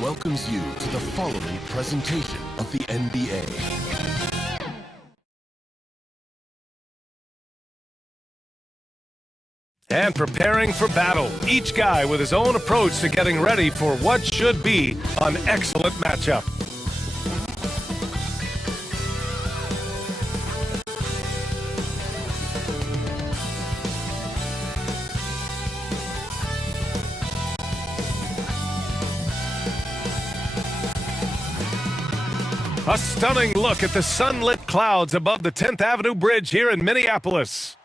welcomes you to the following presentation of the NBA. And preparing for battle, each guy with his own approach to getting ready for what should be an excellent matchup. A stunning look at the sunlit clouds above the 10th Avenue Bridge here in Minneapolis.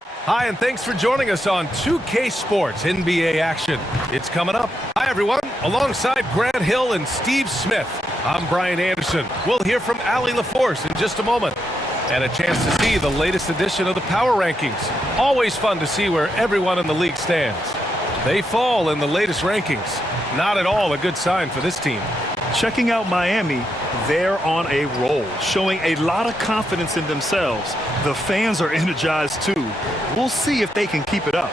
Hi, and thanks for joining us on 2K Sports NBA action. It's coming up. Hi, everyone. Alongside Grant Hill and Steve Smith, I'm Brian Anderson. We'll hear from Allie LaForce in just a moment. And a chance to see the latest edition of the Power Rankings. Always fun to see where everyone in the league stands. They fall in the latest rankings. Not at all a good sign for this team. Checking out Miami, they're on a roll, showing a lot of confidence in themselves. The fans are energized too. We'll see if they can keep it up.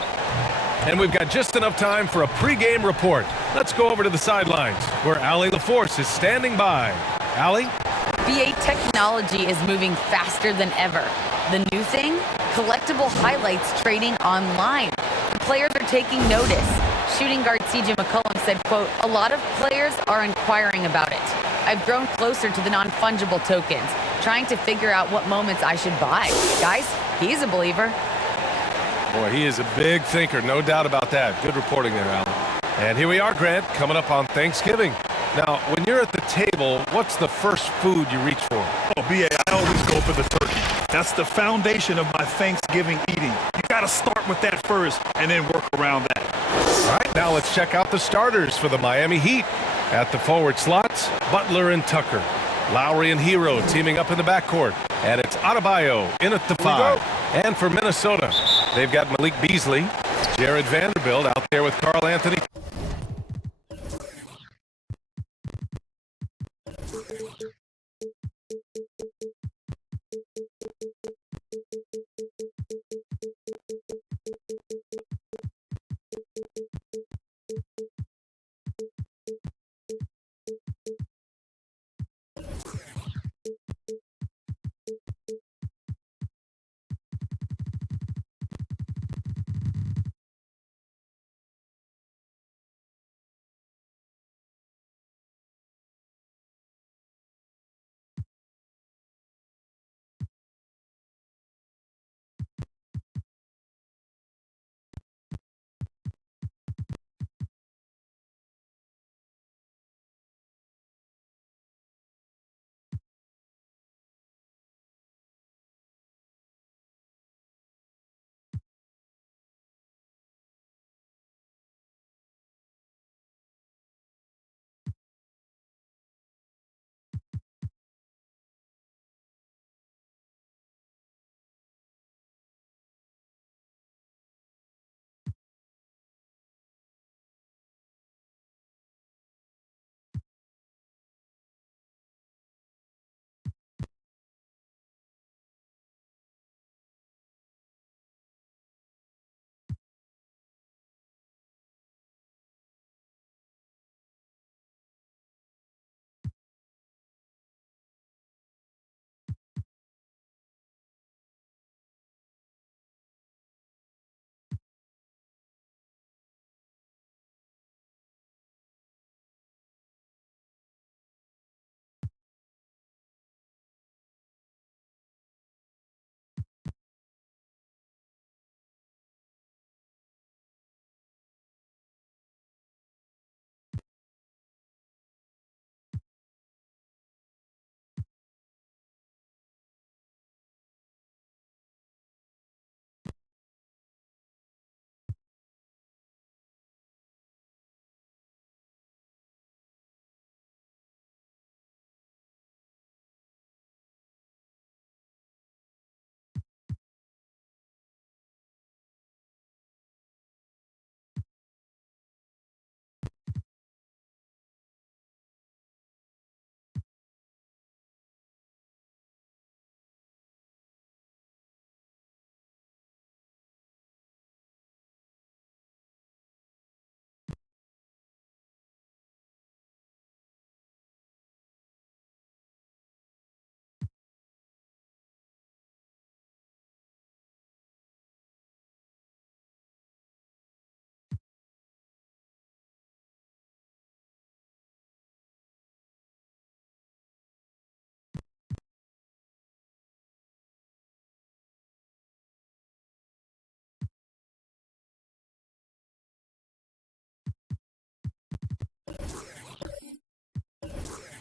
And we've got just enough time for a pregame report. Let's go over to the sidelines, where Allie LaForce is standing by. Allie? NBA technology is moving faster than ever. The new thing? Collectible highlights trading online. The players are taking notice. Shooting guard CJ McCollum said, quote, "A lot of players are inquiring about it. I've grown closer to the non-fungible tokens, trying to figure out what moments I should buy." Guys, he's a believer. Boy, he is a big thinker, no doubt about that. Good reporting there, Alan. And here we are, Grant, coming up on Thanksgiving. Now, when you're at the table, what's the first food you reach for? Oh, B.A., I always go for the turkey. That's the foundation of my Thanksgiving eating. You got to start with that first and then work around that. All right, now let's check out the starters for the Miami Heat. At the forward slots, Butler and Tucker. Lowry and Hero teaming up in the backcourt. And it's Adebayo in at the 5. And for Minnesota, they've got Malik Beasley, Jared Vanderbilt out there with Karl Anthony.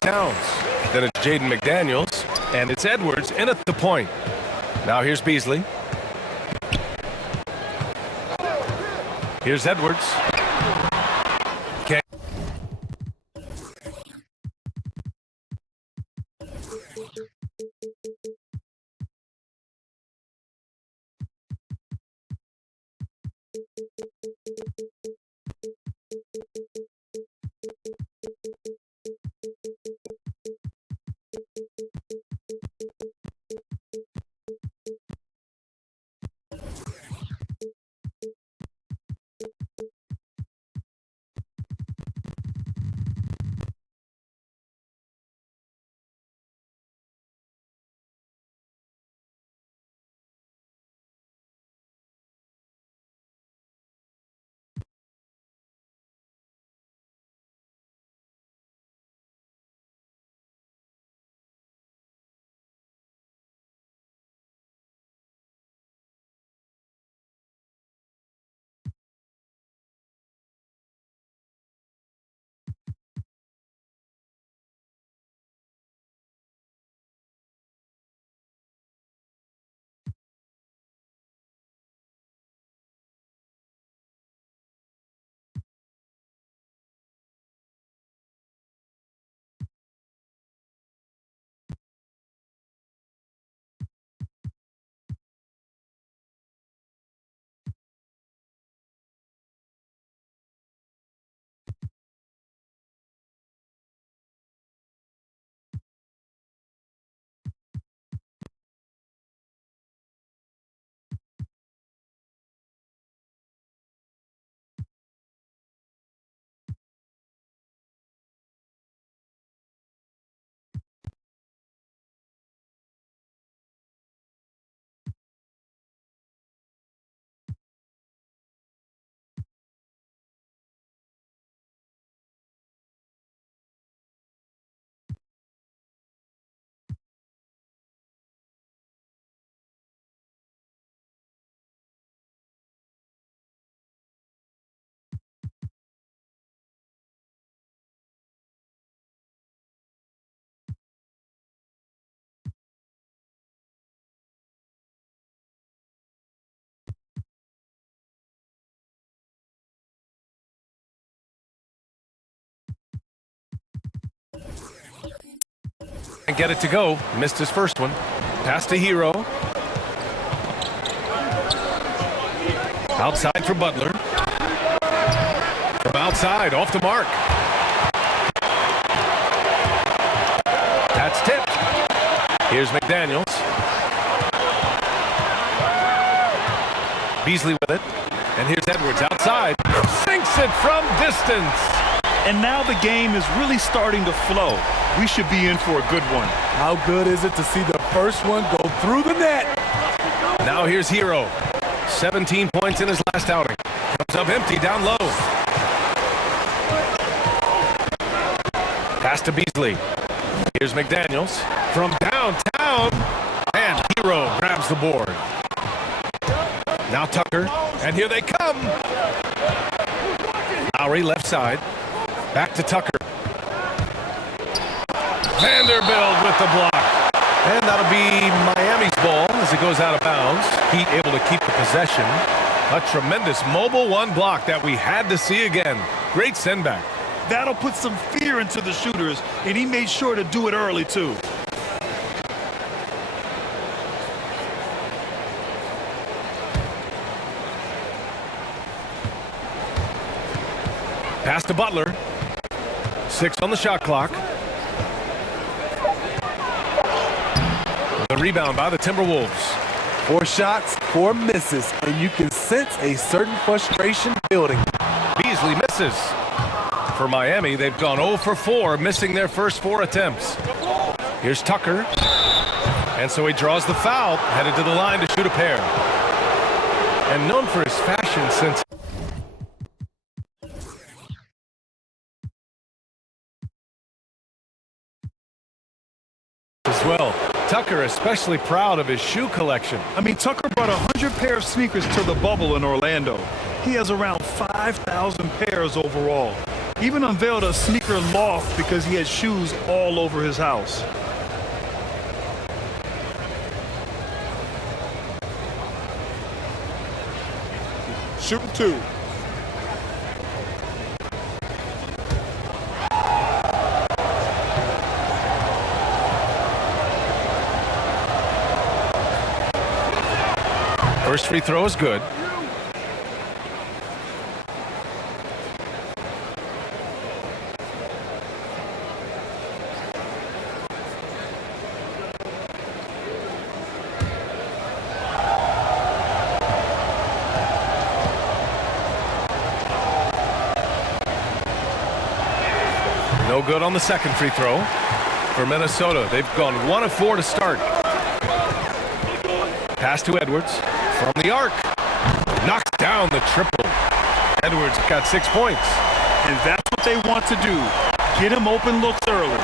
Towns. Then it's Jaden McDaniels, and it's Edwards in at the point. Now here's Beasley. Here's Edwards. Okay. And get it to go. Missed his first one. Pass to Hero. Outside for Butler. From outside, off the mark. That's tipped. Here's McDaniels. Beasley with it. And here's Edwards outside. Sinks it from distance. And now the game is really starting to flow. We should be in for a good one. How good is it to see the first one go through the net? Now here's Hero. 17 points in his last outing. Comes up empty down low. Pass to Beasley. Here's McDaniels from downtown. And Hero grabs the board. Now Tucker. And here they come. Lowry left side. Back to Tucker. Vanderbilt with the block. And that'll be Miami's ball as it goes out of bounds. Heat able to keep the possession. A tremendous mobile one block that we had to see again. Great send back. That'll put some fear into the shooters, and he made sure to do it early, too. Pass to Butler. 6 on the shot clock. The rebound by the Timberwolves. 4 shots, 4 misses, and you can sense a certain frustration building. Beasley misses. For Miami, they've gone 0 for 4, missing their first 4 attempts. Here's Tucker. And so he draws the foul, headed to the line to shoot a pair. And known for his fashion sense as well. Tucker especially proud of his shoe collection. I mean, Tucker brought 100 pair of sneakers to the bubble in Orlando. He has around 5,000 pairs overall. Even unveiled a sneaker loft because he had shoes all over his house. Shooting 2. First free throw is good. No good on the second free throw for Minnesota. They've gone 1 of 4 to start. Pass to Edwards from the arc. Knocks down the triple. Edwards got 6 points. And that's what they want to do. Get him open looks early.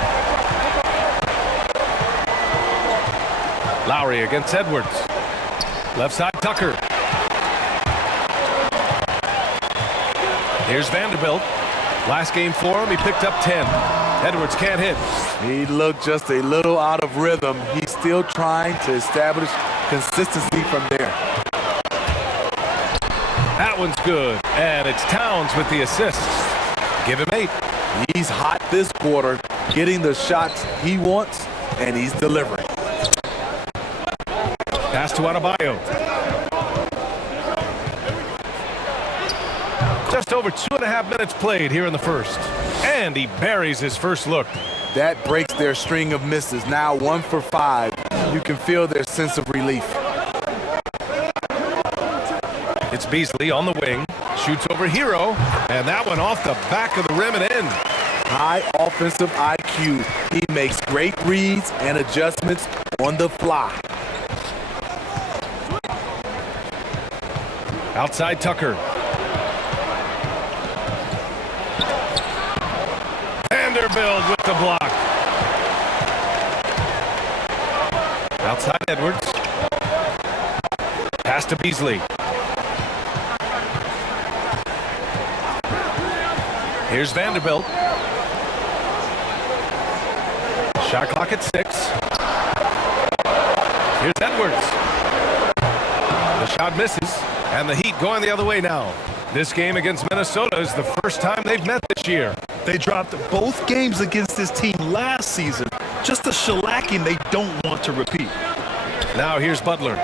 Lowry against Edwards. Left side Tucker. Here's Vanderbilt. Last game for him, he picked up 10. Edwards can't hit. He looked just a little out of rhythm. He's still trying to establish consistency from there. That one's good, and it's Towns with the assist. Give him 8. He's hot this quarter, getting the shots he wants, and he's delivering. Pass to Adebayo. Just over 2.5 minutes played here in the first. And he buries his first look. That breaks their string of misses. Now 1 for 5. You can feel their sense of relief. It's Beasley on the wing. Shoots over Hero. And that one off the back of the rim and in. High offensive IQ. He makes great reads and adjustments on the fly. Outside Tucker. Vanderbilt with the block. Outside Edwards. Pass to Beasley. Here's Vanderbilt. Shot clock at 6. Here's Edwards. The shot misses, and the Heat going the other way now. This game against Minnesota is the first time they've met this year. They dropped both games against this team last season. Just a shellacking they don't want to repeat. Now here's Butler.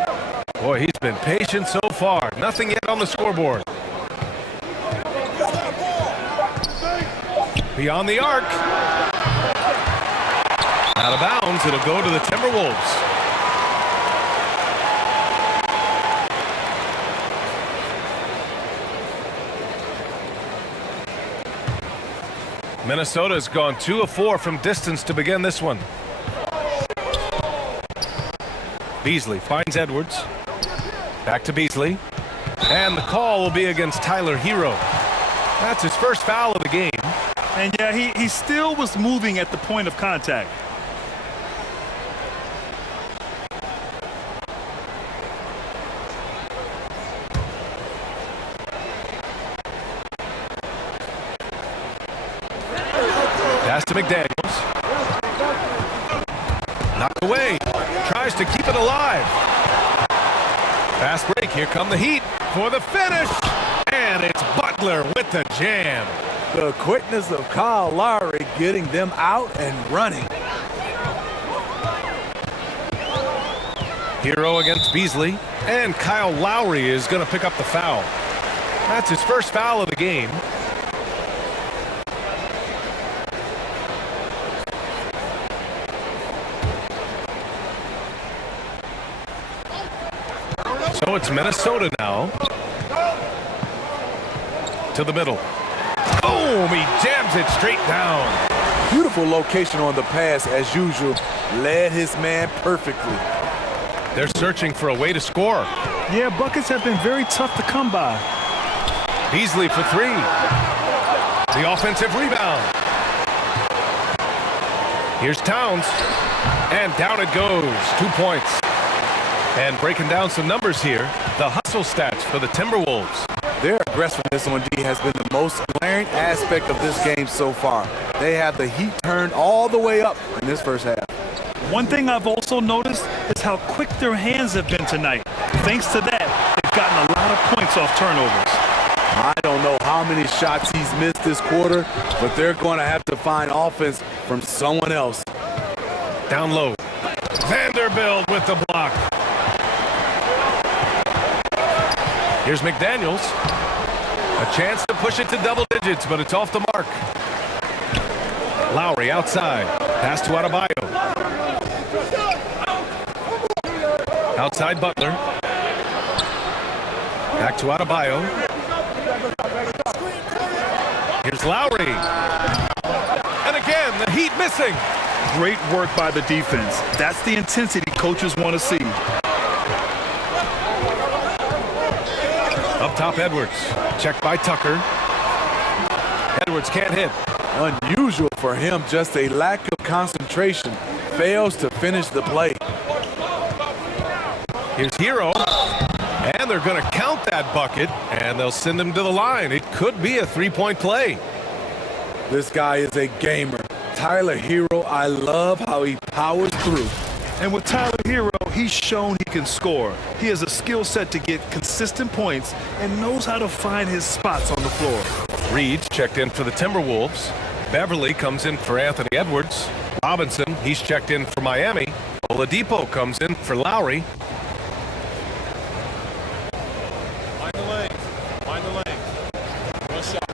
Boy, he's been patient so far. Nothing yet on the scoreboard. Beyond the arc. Out of bounds, it'll go to the Timberwolves. Minnesota's gone 2 of 4 from distance to begin this one. Beasley finds Edwards. Back to Beasley. And the call will be against Tyler Hero. That's his first foul of the game. And yeah, he still was moving at the point of contact. Pass to McDaniels. Knocked away. Tries to keep it alive. Fast break. Here come the Heat for the finish. And it's Butler with the jam. The quickness of Kyle Lowry getting them out and running. Hero against Beasley. And Kyle Lowry is going to pick up the foul. That's his first foul of the game. So it's Minnesota now. To the middle. Boom! He jams it straight down. Beautiful location on the pass as usual. Led his man perfectly. They're searching for a way to score. Yeah, buckets have been very tough to come by. Beasley for 3. The offensive rebound. Here's Towns. And down it goes. 2 points. And breaking down some numbers here, the hustle stats for the Timberwolves. Their aggressiveness on D has been the most glaring aspect of this game so far. They have the heat turned all the way up in this first half. One thing I've also noticed is how quick their hands have been tonight. Thanks to that, they've gotten a lot of points off turnovers. I don't know how many shots he's missed this quarter, but they're going to have to find offense from someone else. Down low. Vanderbilt with the block. Here's McDaniels. A chance to push it to double digits, but it's off the mark. Lowry outside. Pass to Adebayo. Outside Butler. Back to Adebayo. Here's Lowry. And again, the Heat missing. Great work by the defense. That's the intensity coaches want to see. Up top, Edwards. Checked by Tucker. Edwards can't hit. Unusual for him, just a lack of concentration. Fails to finish the play. Here's Hero. And they're going to count that bucket, and they'll send him to the line. It could be a three-point play. This guy is a gamer. Tyler Hero, I love how he powers through. And with Tyler Hero, he's shown he can score. He has a skill set to get consistent points and knows how to find his spots on the floor. Reed checked in for the Timberwolves. Beverly comes in for Anthony Edwards. Robinson, he's checked in for Miami. Oladipo comes in for Lowry. Find the lane. Find the lane. One shot.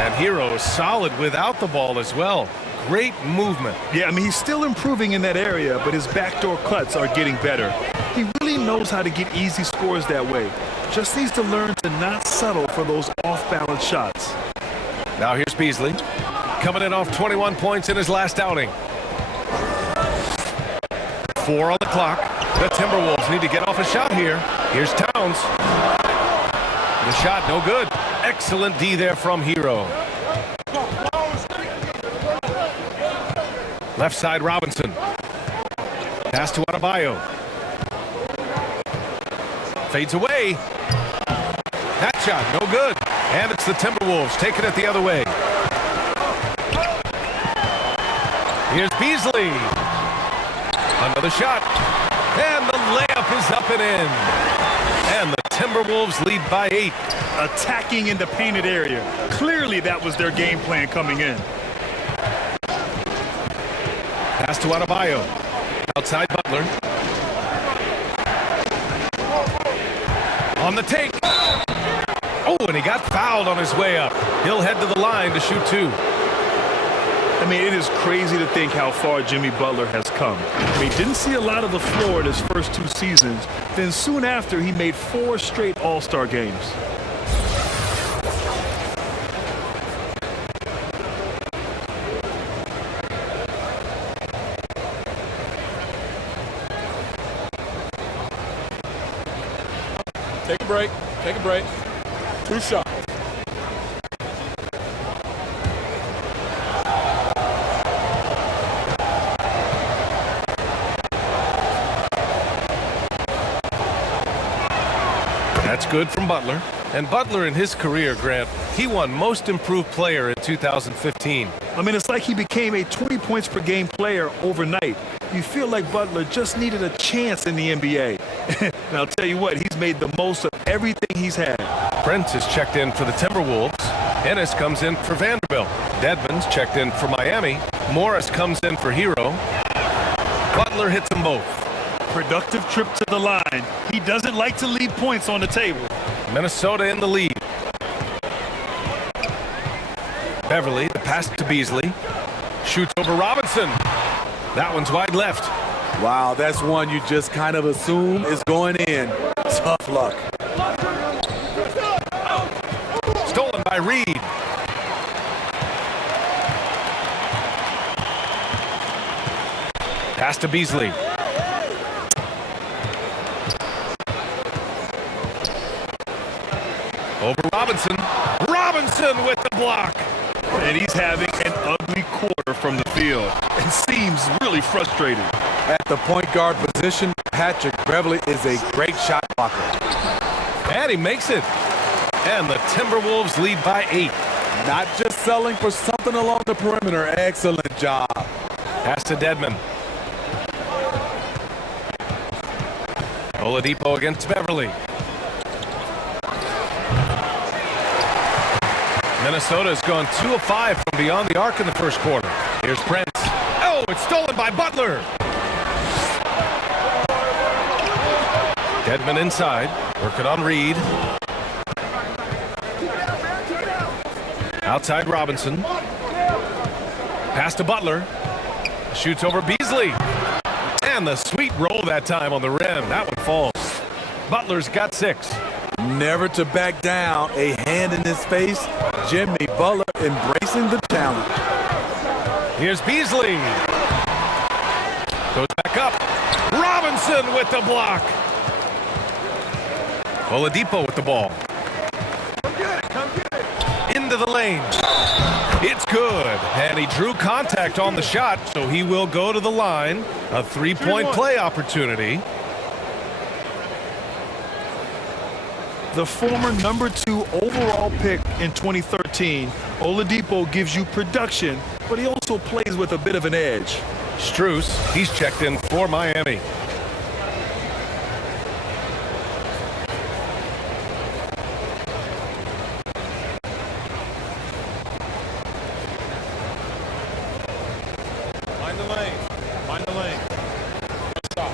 And Hero is solid without the ball as well. Great movement. Yeah, I mean, he's still improving in that area, but his backdoor cuts are getting better. He really knows how to get easy scores that way. Just needs to learn to not settle for those off-balance shots. Now here's Beasley. Coming in off 21 points in his last outing. 4 on the clock. The Timberwolves need to get off a shot here. Here's Towns. The shot, no good. Excellent D there from Hero. Left side, Robinson. Pass to Adebayo. Fades away. That shot, no good. And it's the Timberwolves taking it the other way. Here's Beasley. Another shot. And the layup is up and in. And the Timberwolves lead by 8. Attacking in the painted area. Clearly that was their game plan coming in. Pass to Adebayo. Outside Butler. On the take. Oh, and he got fouled on his way up. He'll head to the line to shoot 2. I mean, it is crazy to think how far Jimmy Butler has come. I mean, didn't see a lot of the floor in his first 2 seasons. Then soon after, he made 4 straight All-Star games. Take a break. Take a break. 2 shots. That's good from Butler. And Butler in his career, Grant, he won Most Improved Player in 2015. I mean, it's like he became a 20 points per game player overnight. You feel like Butler just needed a chance in the NBA. And I'll tell you what, he's made the most of everything he's had. Prince is checked in for the Timberwolves. Ennis comes in for Vanderbilt. Dedmon's checked in for Miami. Morris comes in for Hero. Butler hits them both. Productive trip to the line. He doesn't like to leave points on the table. Minnesota in the lead. Beverly, the pass to Beasley. Shoots over Robinson. That one's wide left. Wow, that's one you just kind of assume is going in. Tough luck. Stolen by Reed. Pass to Beasley. Over Robinson. Robinson with the block. And he's having an ugly 3/4 from the field and seems really frustrated. At the point guard position, Patrick Beverly is a great shot blocker. And he makes it. And the Timberwolves lead by 8. Not just selling for something along the perimeter. Excellent job. Pass to Dedmon. Oladipo against Beverly. Minnesota has gone 2 of 5 from beyond the arc in the first quarter. Here's Prince. Oh, it's stolen by Butler. Dedmon inside, working on Reed. Outside Robinson. Pass to Butler. Shoots over Beasley. And the sweet roll that time on the rim. That one falls. Butler's got 6. Never to back down. A hand in his face. Jimmy Butler embracing the challenge. Here's Beasley. Goes back up. Robinson with the block. Oladipo with the ball. Into the lane. It's good. And he drew contact on the shot, so he will go to the line. A 3-point play opportunity. The former number 2 overall pick in 2013, Oladipo gives you production, but he also plays with a bit of an edge. Strus, he's checked in for Miami. Find the lane. Find the lane. Stop.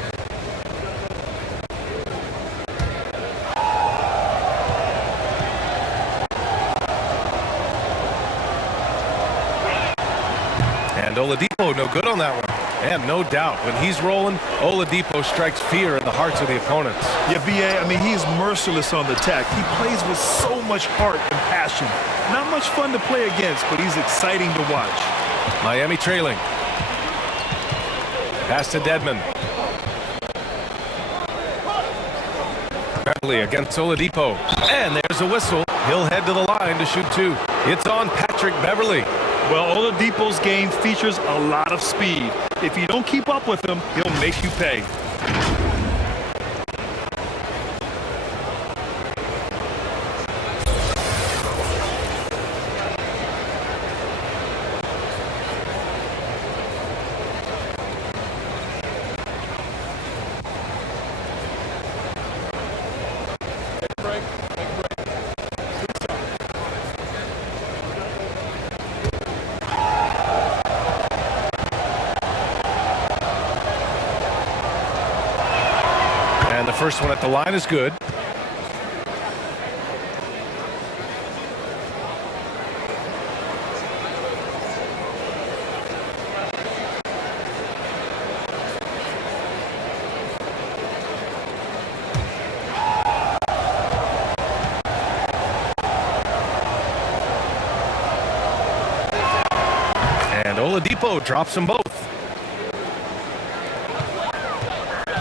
And Oladipo no good on that one. And no doubt, when he's rolling, Oladipo strikes fear in the hearts of the opponents. Yeah, B.A., I mean, he's merciless on the attack. He plays with so much heart and passion. Not much fun to play against, but he's exciting to watch. Miami trailing. Pass to Dedmon. Beverly against Oladipo. And there's a whistle. He'll head to the line to shoot 2. It's on Patrick Beverly. Well, Oladipo's game features a lot of speed. If you don't keep up with him, he'll make you pay. The first one at the line is good. And Oladipo drops them both.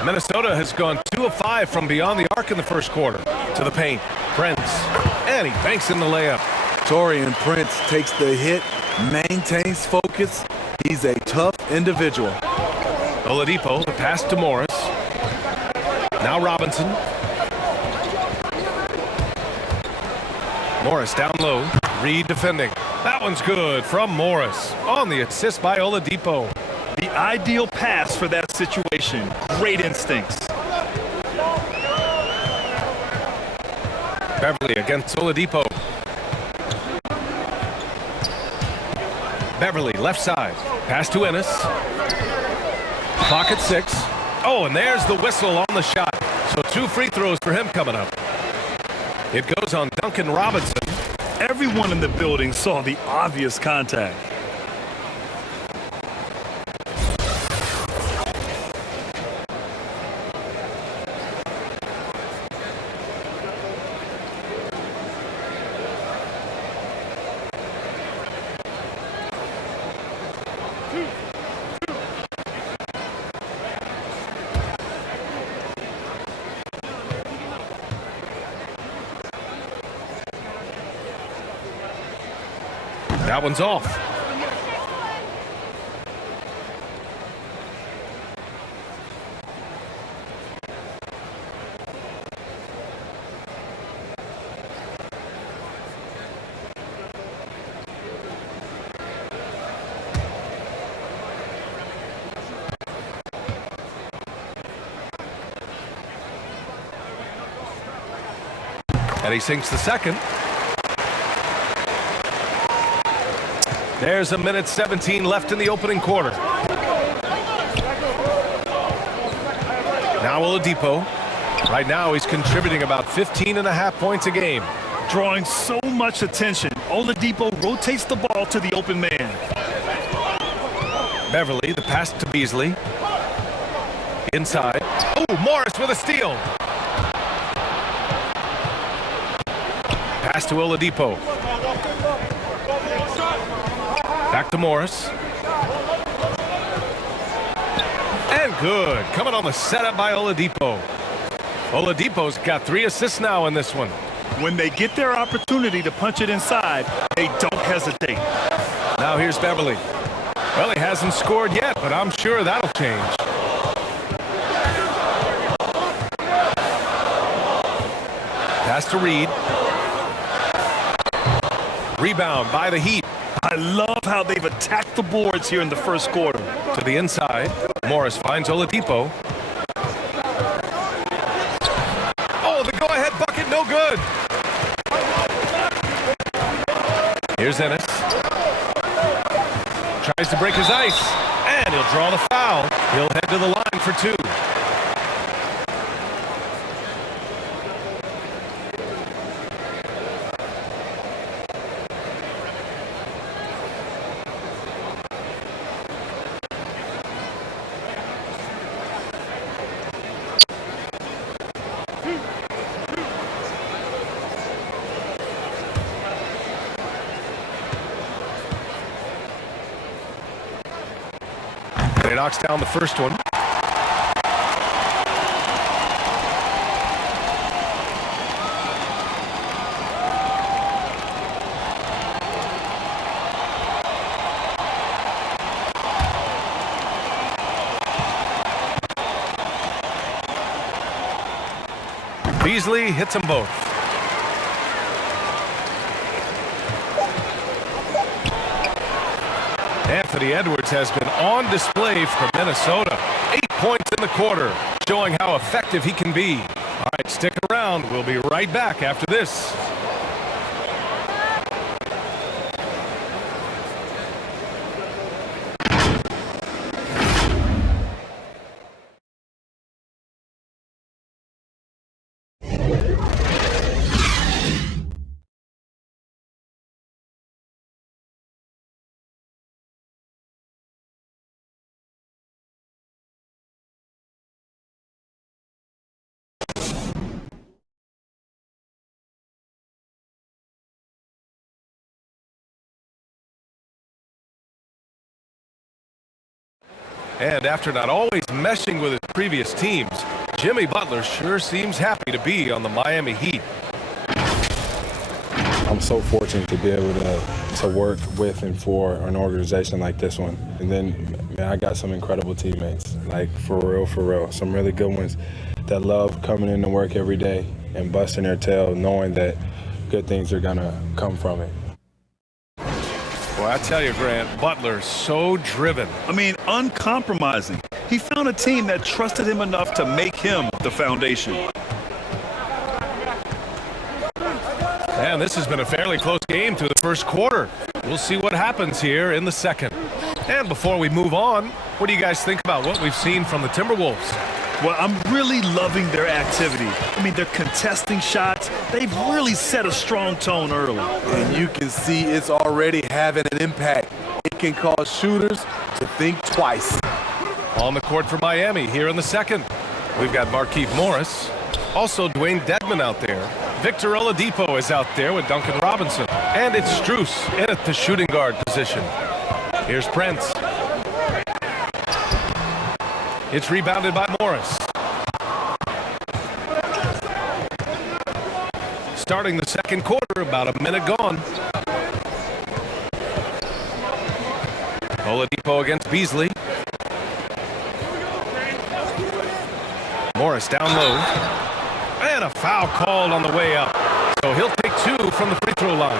Minnesota has gone 2 of 5 from beyond the arc in the first quarter. To the paint, Prince, and he banks in the layup. Taurean Prince takes the hit, maintains focus. He's a tough individual. Oladipo, the pass to Morris. Now Robinson. Morris down low, Reed defending. That one's good from Morris on the assist by Oladipo. The ideal pass for that situation. Great instincts. Beverly against Oladipo. Beverly left side. Pass to Ennis. Clock at 6. Oh, and there's the whistle on the shot. So 2 free throws for him coming up. It goes on Duncan Robinson. Everyone in the building saw the obvious contact. That one's off. And he sinks the second. There's a minute 17 left in the opening quarter. Now Oladipo. Right now he's contributing about 15.5 points a game. Drawing so much attention, Oladipo rotates the ball to the open man. Beverly, the pass to Beasley. Inside. Oh, Morris with a steal. Pass to Oladipo. Back to Morris. And good. Coming on the setup by Oladipo. Oladipo's got 3 assists now in this one. When they get their opportunity to punch it inside, they don't hesitate. Now here's Beverly. Well, he hasn't scored yet, but I'm sure that'll change. Pass to Reed. Rebound by the Heat. I love how they've attacked the boards here in the first quarter. To the inside. Morris finds Oladipo. Oh, the go-ahead bucket, no good. Here's Ennis. Tries to break his ice, and he'll draw the foul. He'll head to the line for 2. He knocks down the first one. Beasley hits them both. Anthony Edwards has been on display for Minnesota. 8 points in the quarter, showing how effective he can be. All right, stick around. We'll be right back after this. And after not always meshing with his previous teams, Jimmy Butler sure seems happy to be on the Miami Heat. I'm so fortunate to be able to work with and for an organization like this one. And then, man, I got some incredible teammates, like for real. Some really good ones that love coming in to work every day and busting their tail, knowing that good things are gonna come from it. Well, I tell you, Grant, Butler's so driven. I mean, uncompromising. He found a team that trusted him enough to make him the foundation. And this has been a fairly close game through the first quarter. We'll see what happens here in the second. And before we move on, what do you guys think about what we've seen from the Timberwolves? Well, I'm really loving their activity. I mean, they're contesting shots. They've really set a strong tone early. And you can see it's already having an impact. It can cause shooters to think twice. On the court for Miami here in the second. We've got Markieff Morris. Also Dwayne Dedmon out there. Victor Oladipo is out there with Duncan Robinson. And it's Strus in at the shooting guard position. Here's Prince. It's rebounded by Morris. Starting the second quarter, about a minute gone. Oladipo against Beasley. Morris down low. And a foul called on the way up. So he'll take 2 from the free throw line.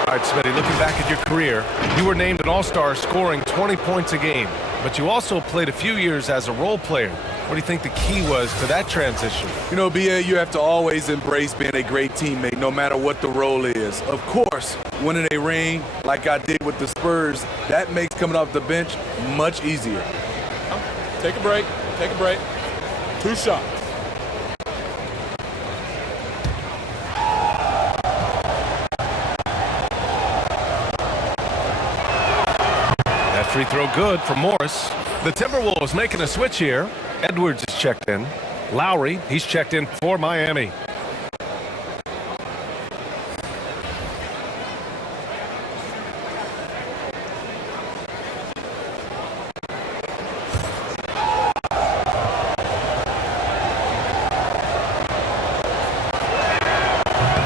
All right, Smitty, looking back at your career, you were named an All-Star scoring 20 points a game. but you also played a few years as a role player. What do you think the key was to that transition? You know, BA, you have to always embrace being a great teammate no matter what the role is. Of course, winning a ring like I did with the Spurs, that makes coming off the bench much easier. Take a break. Take a break. 2 shots. That free throw good for Morris. The Timberwolves making a switch here. Edwards is checked in. Lowry, he's checked in for Miami.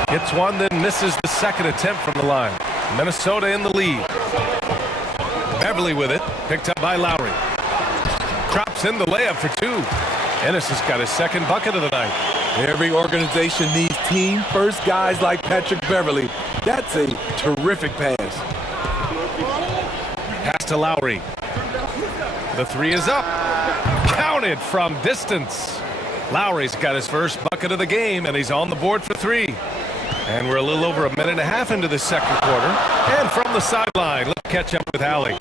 Hits one, then misses the second attempt from the line. Minnesota in the lead. Beverly with it, picked up by Lowry. Drops in the layup for 2. Ennis has got his second bucket of the night. Every organization needs team-first guys like Patrick Beverly. That's a terrific pass. Pass to Lowry. The 3 is up. Counted from distance. Lowry's got his first bucket of the game, and he's on the board for 3. And we're a little over a minute and a half into the second quarter. And from the sideline, let's catch up with Allie.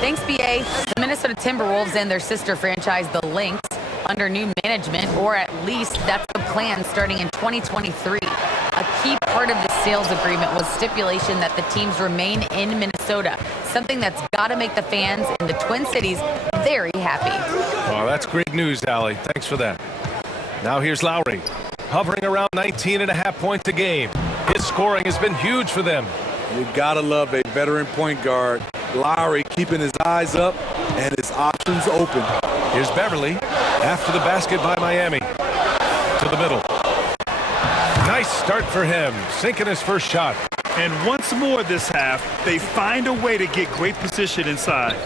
Thanks, BA. The Minnesota Timberwolves and their sister franchise, the Lynx, under new management, or at least that's the plan starting in 2023. A key part of the sales agreement was stipulation that the teams remain in Minnesota, something that's got to make the fans in the Twin Cities very happy. Oh, that's great news, Allie. Thanks for that. Now here's Lowry, hovering around 19.5 points a game. His scoring has been huge for them. You gotta love a veteran point guard. Lowry keeping his eyes up and his options open. Here's Beverly after the basket by Miami. To the middle. Nice start for him, sinking his first shot. And once more this half, they find a way to get great position inside.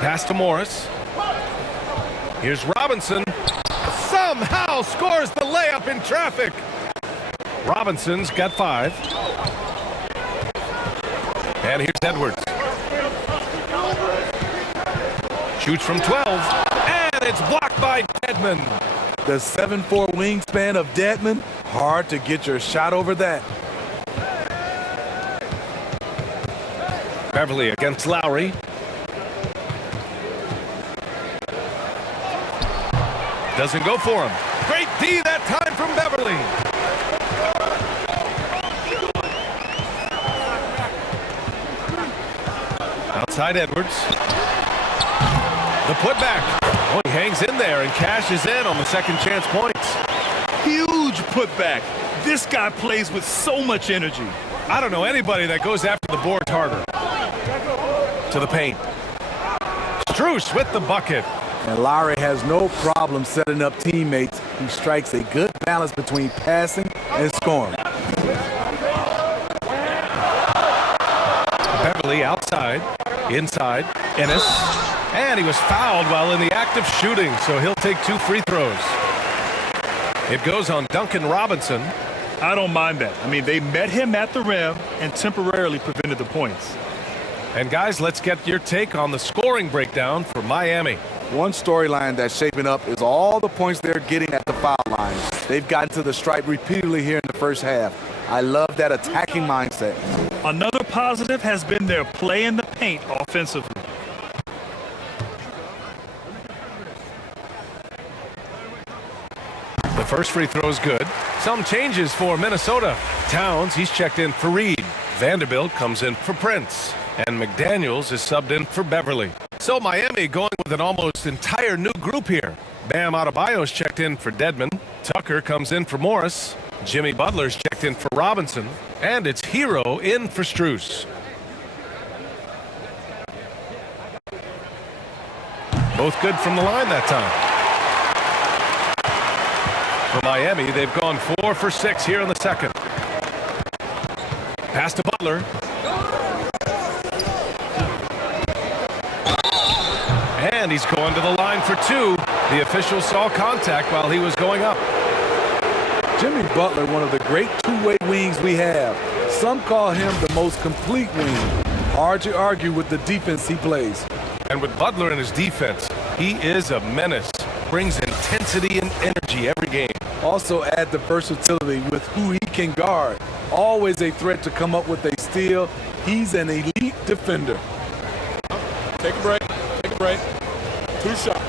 Pass to Morris. Here's Robinson. Somehow scores the layup in traffic. Robinson's got 5. And here's Edwards. Shoots from 12. And it's blocked by Dedmon. The 7'4" wingspan of Dedmon, hard to get your shot over that. Beverly against Lowry. Doesn't go for him. Great D that time from Beverly. Outside Edwards. The putback. Oh, he hangs in there and cashes in on the second chance points. Huge putback. This guy plays with so much energy. I don't know anybody that goes after the board harder. To the paint. Strus with the bucket. And Lowry has no problem setting up teammates. He strikes a good balance between passing and scoring. Beverly outside, inside, Ennis. And he was fouled while in the act of shooting, so he'll take 2 free throws. It goes on Duncan Robinson. I don't mind that. I mean, they met him at the rim and temporarily prevented the points. And guys, let's get your take on the scoring breakdown for Miami. One storyline that's shaping up is all the points they're getting at the foul line. They've gotten to the stripe repeatedly here in the first half. I love that attacking mindset. Another positive has been their play in the paint offensively. The first free throw is good. Some changes for Minnesota. Towns, he's checked in for Reed. Vanderbilt comes in for Prince. And McDaniels is subbed in for Beverly. So Miami going with an almost entire new group here. Bam Adebayo's checked in for Dedmon. Tucker comes in for Morris. Jimmy Butler's checked in for Robinson. And it's Hero in for Strus. Both good from the line that time. For Miami, they've gone 4 for 6 here in the second. Pass to Butler. And he's going to the line for 2. The official saw contact while he was going up. Jimmy Butler, one of the great two-way wings we have. Some call him the most complete wing. Hard to argue with the defense he plays. And with Butler in his defense, he is a menace. Brings intensity and energy every game. Also add the versatility with who he can guard. Always a threat to come up with a steal. He's an elite defender. Take a break. Take a break. 2 shots.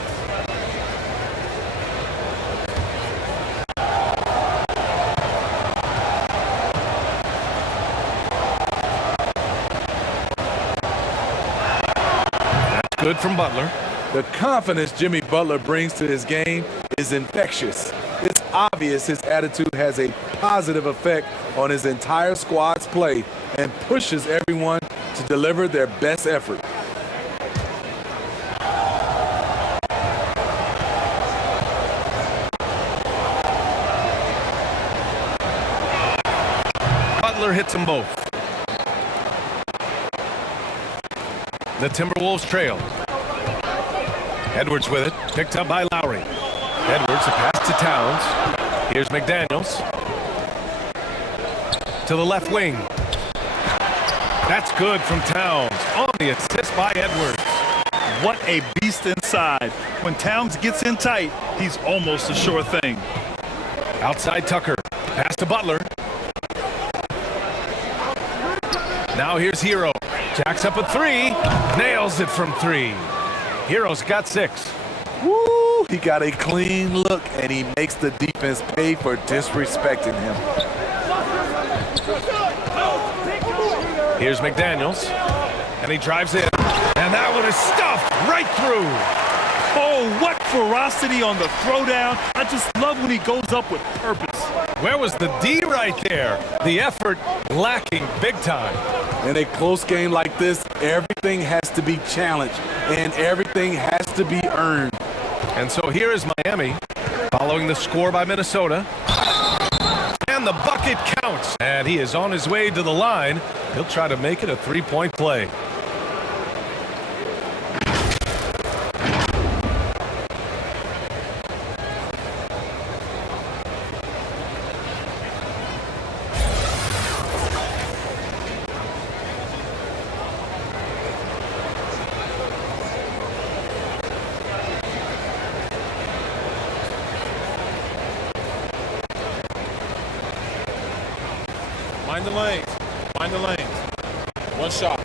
That's good from Butler. The confidence Jimmy Butler brings to his game is infectious. It's obvious his attitude has a positive effect on his entire squad's play and pushes everyone to deliver their best effort. Butler hits them both. The Timberwolves trail. Edwards with it, picked up by Lowry. Edwards, a pass to Towns. Here's McDaniels. To the left wing. That's good from Towns. On the assist by Edwards. What a beast inside. When Towns gets in tight, he's almost a sure thing. Outside Tucker. Pass to Butler. Now here's Hero. Jacks up a 3. Nails it from 3. Hero's got 6. Woo! He got a clean look, and he makes the defense pay for disrespecting him. Here's McDaniels, and he drives in, and that one is stuffed right through. Oh, what ferocity on the throwdown. I just love when he goes up with purpose. Where was the D right there? The effort lacking big time. In a close game like this, everything has to be challenged, and everything has to be earned. And so here is Miami, following the score by Minnesota. And the bucket counts, and he is on his way to the line. He'll try to make it a 3-point play. Mind the lanes. Mind the lanes. 1 shot.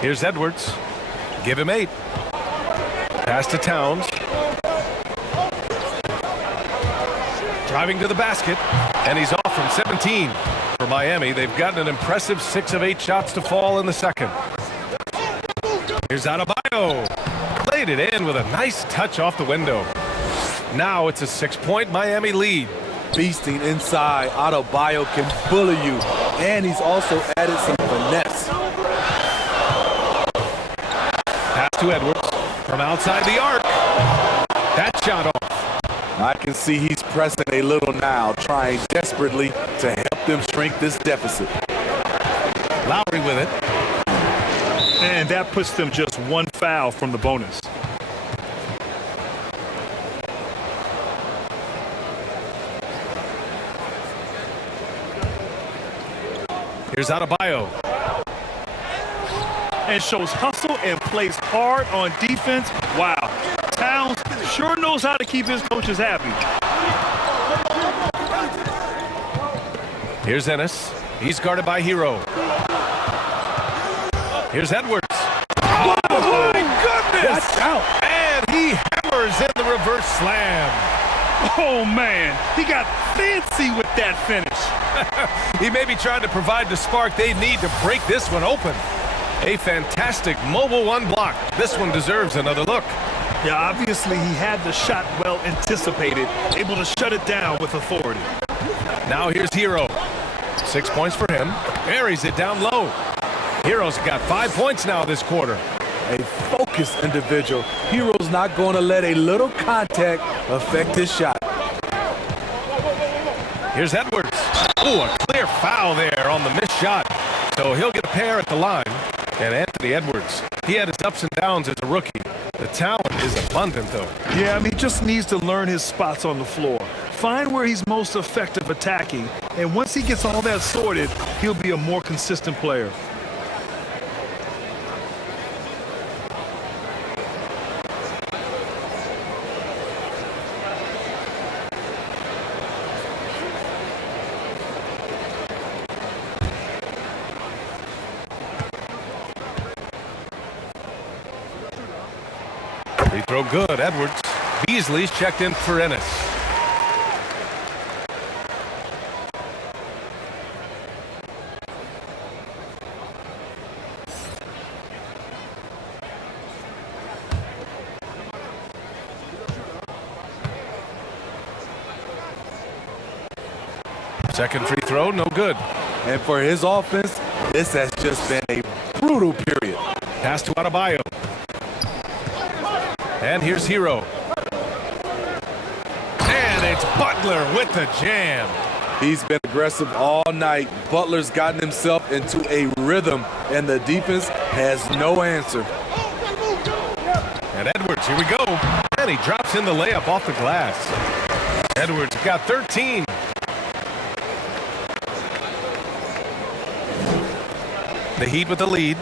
Here's Edwards. Give him 8. Pass to Towns. Driving to the basket, and he's off from 17. For Miami, they've gotten an impressive 6 of 8 shots to fall in the second. Here's Adebayo. Played it in with a nice touch off the window. Now it's a 6-point Miami lead. Beasting inside, Adebayo can bully you, and he's also added some finesse. Pass to Edwards from outside the arc. That shot off. I can see he's pressing a little now, trying desperately to help them shrink this deficit. Lowry with it. And that puts them just 1 foul from the bonus. Here's Adebayo. And shows hustle and plays hard on defense. Wow. Towns sure knows how to keep his coaches happy. Here's Ennis. He's guarded by Hero. Here's Edwards. Oh, my goodness! Watch out. And he hammers in the reverse slam. Oh, man. He got fancy with that finish. He may be trying to provide the spark they need to break this one open. A fantastic mobile 1 block. This one deserves another look. Yeah, obviously he had the shot well anticipated, able to shut it down with authority. Now here's Hero. 6 points for him. Buries it down low. Hero's got 5 points now this quarter. A focused individual. Hero's not going to let a little contact affect his shot. Here's Edwards. Ooh, a clear foul there on the missed shot. So he'll get a pair at the line. And Anthony Edwards He had his ups and downs as a rookie. The talent is abundant, though. Yeah, I mean, he just needs to learn his spots on the floor. Find where he's most effective attacking, and once he gets all that sorted, he'll be a more consistent player. Free throw good. Edwards. Beasley's checked in for Ennis. Second free throw, no good. And for his offense, this has just been a brutal period. Pass to Adebayo. And here's Hero. And it's Butler with the jam. He's been aggressive all night. Butler's gotten himself into a rhythm, and the defense has no answer. And Edwards, here we go. And he drops in the layup off the glass. Edwards got 13. The Heat with the lead.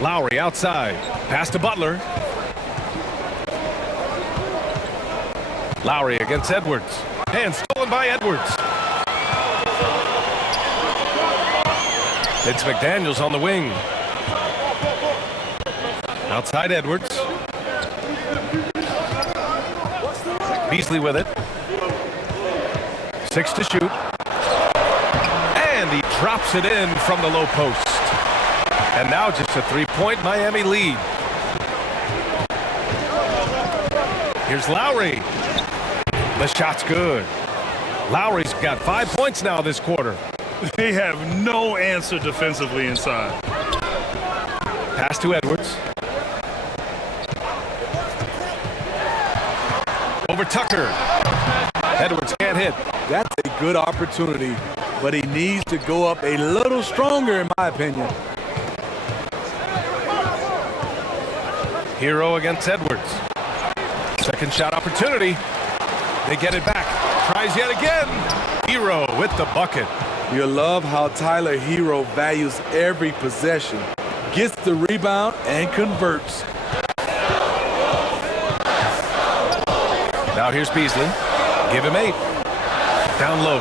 Lowry outside. Pass to Butler. Lowry against Edwards. And stolen by Edwards. It's McDaniels on the wing. Outside Edwards. Beasley with it. 6 to shoot. And he drops it in from the low post. And now just a three-point Miami lead. Here's Lowry. The shot's good. Lowry's got 5 points now this quarter. They have no answer defensively inside. Pass to Edwards. Over Tucker. Edwards can't hit. That's a good opportunity, but he needs to go up a little stronger, in my opinion. Hero against Edwards. Second shot opportunity. They get it back. Tries yet again. Hero with the bucket. You love how Tyler Hero values every possession, gets the rebound, and converts. Now here's Beasley. Give him 8. Down low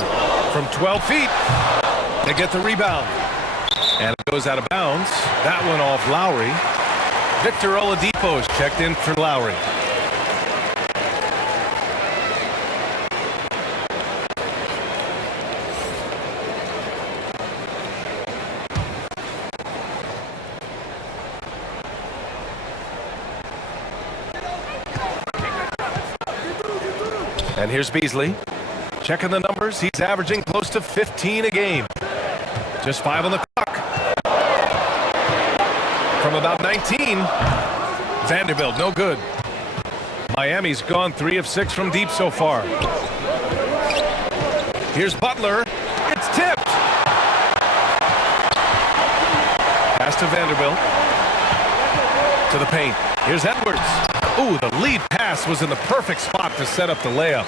from 12 feet. They get the rebound. And it goes out of bounds. That one off Lowry. Victor Oladipo is checked in for Lowry. And here's Beasley. Checking the numbers. He's averaging close to 15 a game. Just 5 on the clock. From about 19. Vanderbilt, no good. Miami's gone 3 of 6 from deep so far. Here's Butler. It's tipped. Pass to Vanderbilt. To the paint. Here's Edwards. Ooh, the lead pass was in the perfect spot to set up the layup.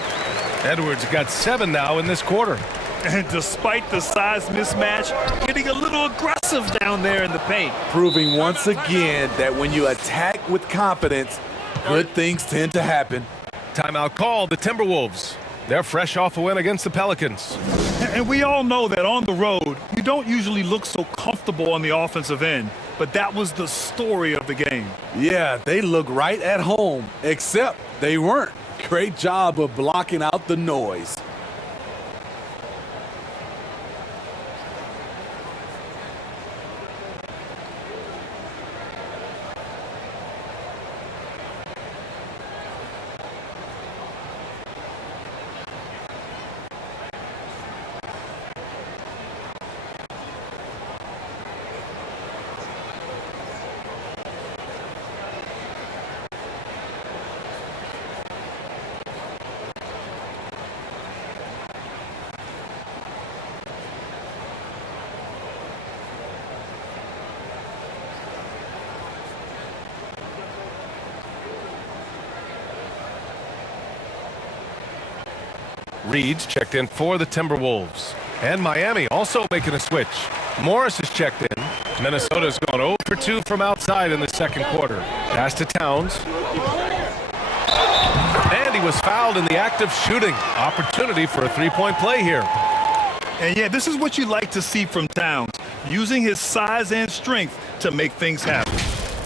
Edwards got 7 now in this quarter. And despite the size mismatch, getting a little aggressive down there in the paint. Proving once again that when you attack with confidence, good things tend to happen. Timeout called. The Timberwolves. They're fresh off a win against the Pelicans. And we all know that on the road, you don't usually look so comfortable on the offensive end. But that was the story of the game. Yeah, they look right at home, except they weren't. Great job of blocking out the noise. Reed's checked in for the Timberwolves. And Miami also making a switch. Morris is checked in. Minnesota's gone 0 for 2 from outside in the second quarter. Pass to Towns. And he was fouled in the act of shooting. Opportunity for a three-point play here. And yeah, this is what you like to see from Towns, using his size and strength to make things happen.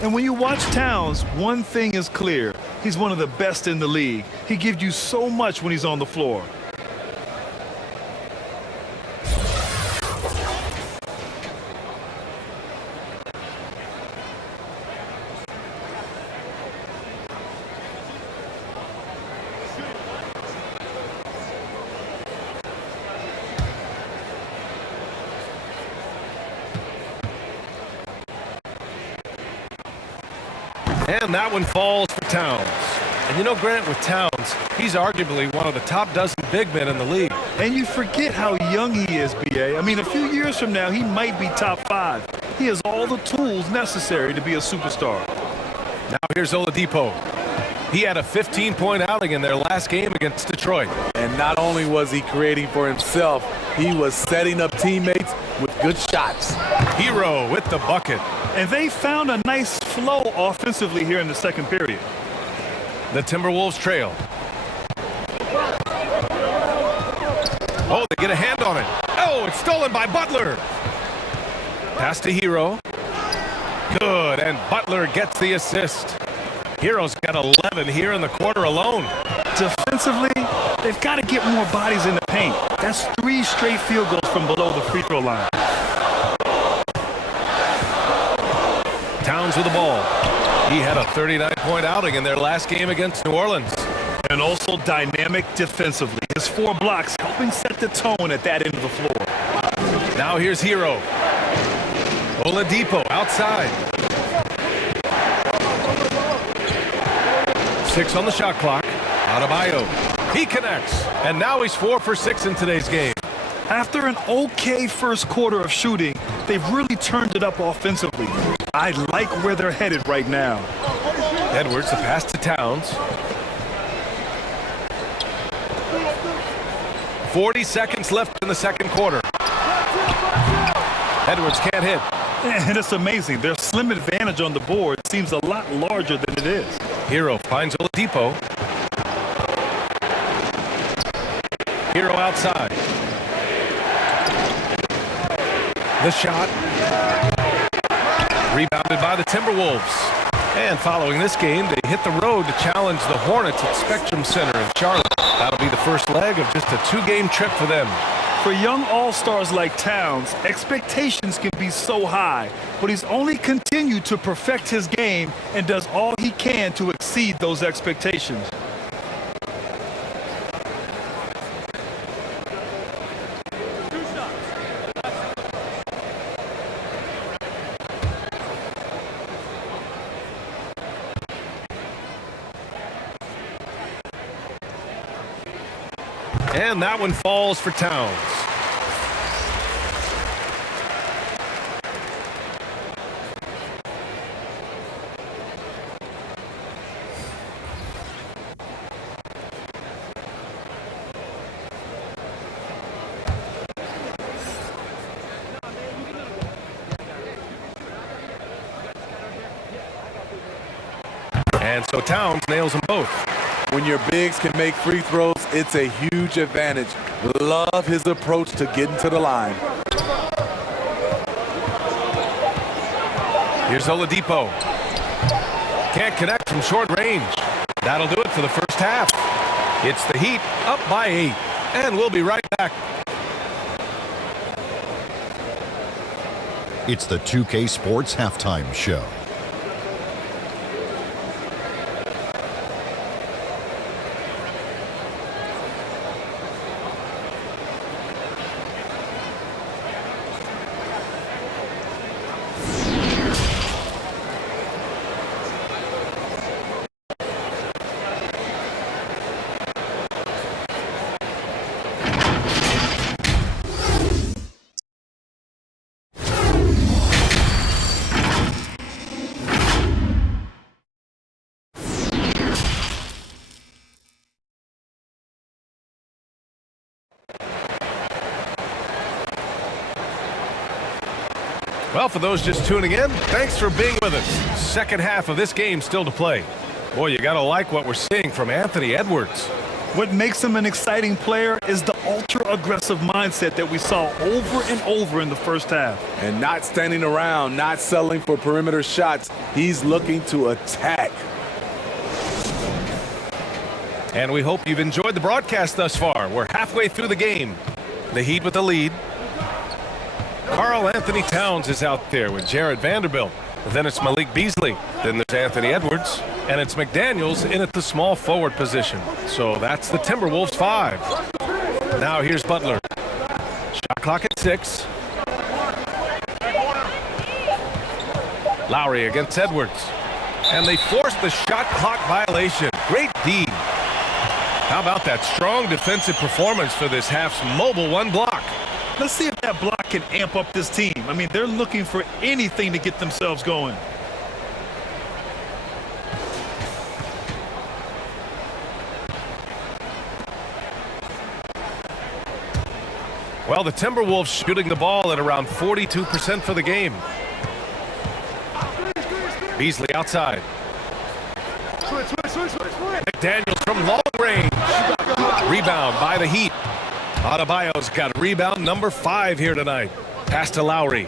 And when you watch Towns, one thing is clear. He's one of the best in the league. He gives you so much when he's on the floor. And that one falls for Towns. And you know, Grant, with Towns, he's arguably one of the top dozen big men in the league. And you forget how young he is, B.A. I mean, a few years from now, he might be top 5. He has all the tools necessary to be a superstar. Now here's Oladipo. He had a 15-point outing in their last game against Detroit. And not only was he creating for himself, he was setting up teammates with good shots. Hero with the bucket. And they found a nice flow offensively here in the second period. The Timberwolves trail. Oh, they get a hand on it. Oh, it's stolen by Butler. Pass to Hero. Good, and Butler gets the assist. Hero's got 11 here in the quarter alone. Defensively, they've got to get more bodies in the paint. That's 3 straight field goals from below the free throw line. Towns with the ball. He had a 39-point outing in their last game against New Orleans. And also dynamic defensively. His 4 blocks helping set the tone at that end of the floor. Now here's Hero. Oladipo outside. 6 on the shot clock. Adebayo. He connects. And now he's 4 for 6 in today's game. After an okay first quarter of shooting, they've really turned it up offensively. I like where they're headed right now. Edwards, the pass to Towns. 40 seconds left in the second quarter. Edwards can't hit. And it's amazing. Their slim advantage on the board seems a lot larger than it is. Hero finds Oladipo. Hero outside. The shot. Rebounded by the Timberwolves. And following this game, they hit the road to challenge the Hornets at Spectrum Center in Charlotte. That'll be the first leg of just a 2-game trip for them. For young all-stars like Towns, expectations can be so high, but he's only continued to perfect his game and does all he can to exceed those expectations. And that one falls for Towns. And so Towns nails them both. When your bigs can make free throws, it's a huge advantage. Love his approach to getting to the line. Here's Oladipo. Can't connect from short range. That'll do it for the first half. It's the Heat up by 8. And we'll be right back. It's the 2K Sports Halftime Show. Well, for those just tuning in, thanks for being with us. Second half of this game still to play. Boy, you got to like what we're seeing from Anthony Edwards. What makes him an exciting player is the ultra-aggressive mindset that we saw over and over in the first half. And not standing around, not settling for perimeter shots. He's looking to attack. And we hope you've enjoyed the broadcast thus far. We're halfway through the game. The Heat with the lead. Karl Anthony Towns is out there with Jared Vanderbilt. Then it's Malik Beasley. Then there's Anthony Edwards. And it's McDaniels in at the small forward position. So that's the Timberwolves 5. Now here's Butler. Shot clock at 6. Lowry against Edwards. And they forced the shot clock violation. Great D. How about that strong defensive performance for this half's mobile one block? Let's see if that block can amp up this team. I mean, they're looking for anything to get themselves going. Well, the Timberwolves shooting the ball at around 42% for the game. Beasley outside. McDaniels from long range. Rebound by the Heat. Adebayo's got rebound number 5 here tonight. Pass to Lowry.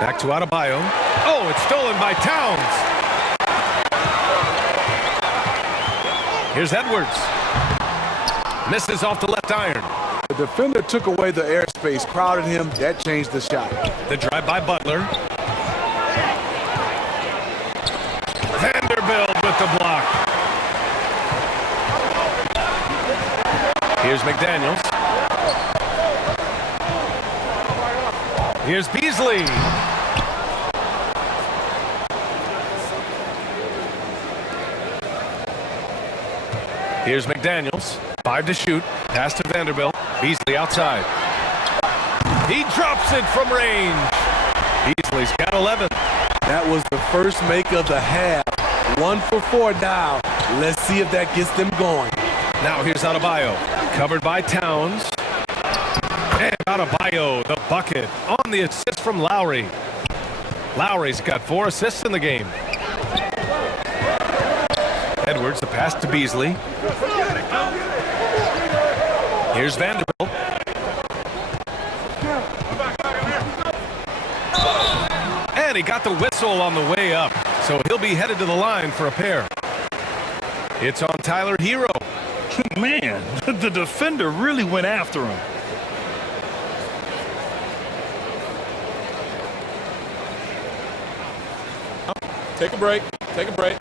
Back to Adebayo. Oh, it's stolen by Towns. Here's Edwards. Misses off the left iron. The defender took away the airspace, crowded him. That changed the shot. The drive by Butler. Vanderbilt with the block. Here's McDaniels. Here's Beasley. Here's McDaniels. 5 to shoot. Pass to Vanderbilt. Beasley outside. He drops it from range. Beasley's got 11. That was the first make of the half. 1 for 4 now. Let's see if that gets them going. Now here's Adebayo. Covered by Towns. And Adebayo, the bucket, on the assist from Lowry. Lowry's got 4 assists in the game. Edwards, the pass to Beasley. Here's Vanderbilt. And he got the whistle on the way up, so he'll be headed to the line for a pair. It's on Tyler Hero. Man, the defender really went after him. Take a break. Take a break.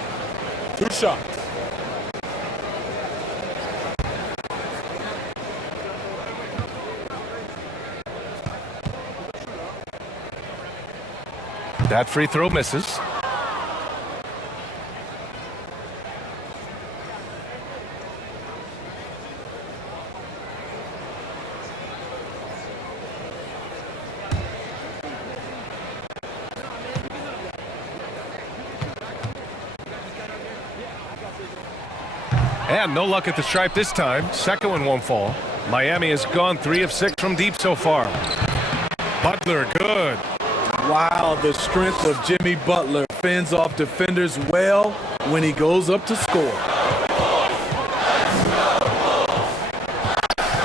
2 shots. That free throw misses. And no luck at the stripe this time. Second one won't fall. Miami has gone 3 of 6 from deep so far. Butler, good. Wow, the strength of Jimmy Butler fends off defenders well when he goes up to score.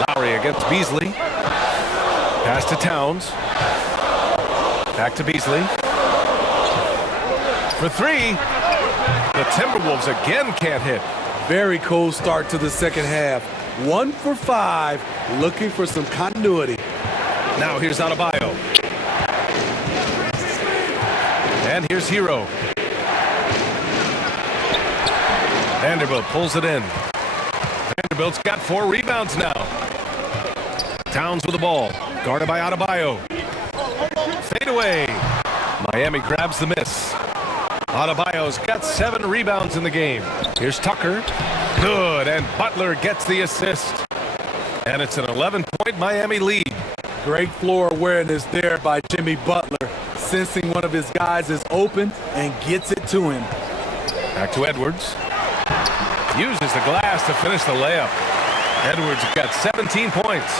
Lowry against Beasley. Pass to Towns. Back to Beasley. For 3. The Timberwolves again can't hit. Very cold start to the second half. 1 for 5, looking for some continuity. Now here's Adebayo. And here's Hero. Vanderbilt pulls it in. Vanderbilt's got 4 rebounds now. Towns with the ball. Guarded by Adebayo. Fade away. Miami grabs the miss. Adebayo's got 7 rebounds in the game. Here's Tucker. Good, and Butler gets the assist. And it's an 11-point Miami lead. Great floor awareness there by Jimmy Butler, sensing one of his guys is open and gets it to him. Back to Edwards. Uses the glass to finish the layup. Edwards got 17 points.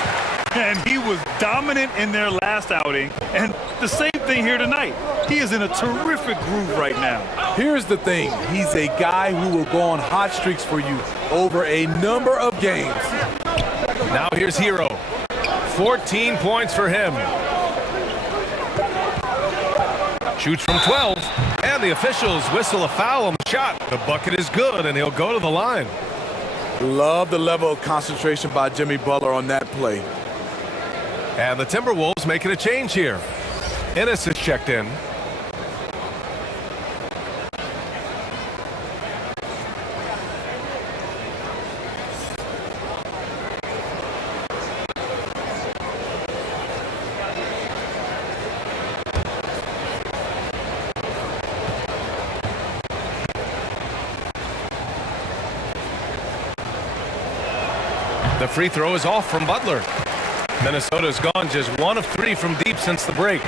And he was dominant in their last outing, and the same thing here tonight. He is in a terrific groove right now. Here's the thing. He's a guy who will go on hot streaks for you over a number of games. Now here's Hero. 14 points for him. Shoots from 12, and the officials whistle a foul on the shot. The bucket is good, and he'll go to the line. Love the level of concentration by Jimmy Butler on that play. And the Timberwolves making a change here. Ennis is checked in. The free throw is off from Butler. Minnesota's gone just 1 of 3 from deep since the break.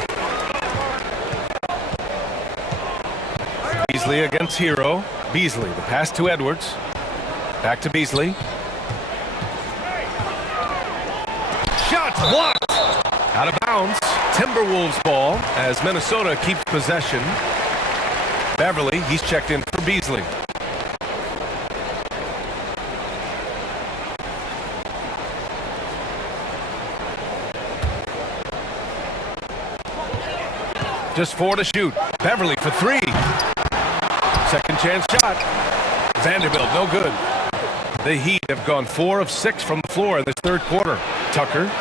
Beasley against Hero. Beasley, the pass to Edwards. Back to Beasley. Shot blocked. Out of bounds. Timberwolves ball as Minnesota keeps possession. Beverly, he's checked in for Beasley. Just 4 to shoot. Beverly for 3. Second chance shot. Vanderbilt, no good. The Heat have gone 4 of 6 from the floor in this third quarter. Tucker,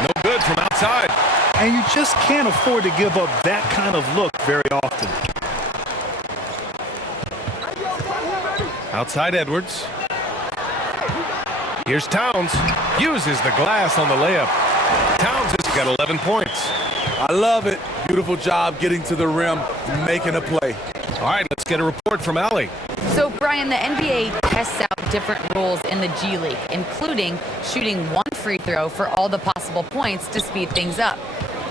no good from outside. And you just can't afford to give up that kind of look very often. Outside Edwards. Here's Towns. Uses the glass on the layup. Towns has got 11 points. I love it. Beautiful job getting to the rim, making a play. All right, let's get a report from Allie. So, Brian, the NBA tests out different rules in the G League, including shooting 1 free throw for all the possible points to speed things up.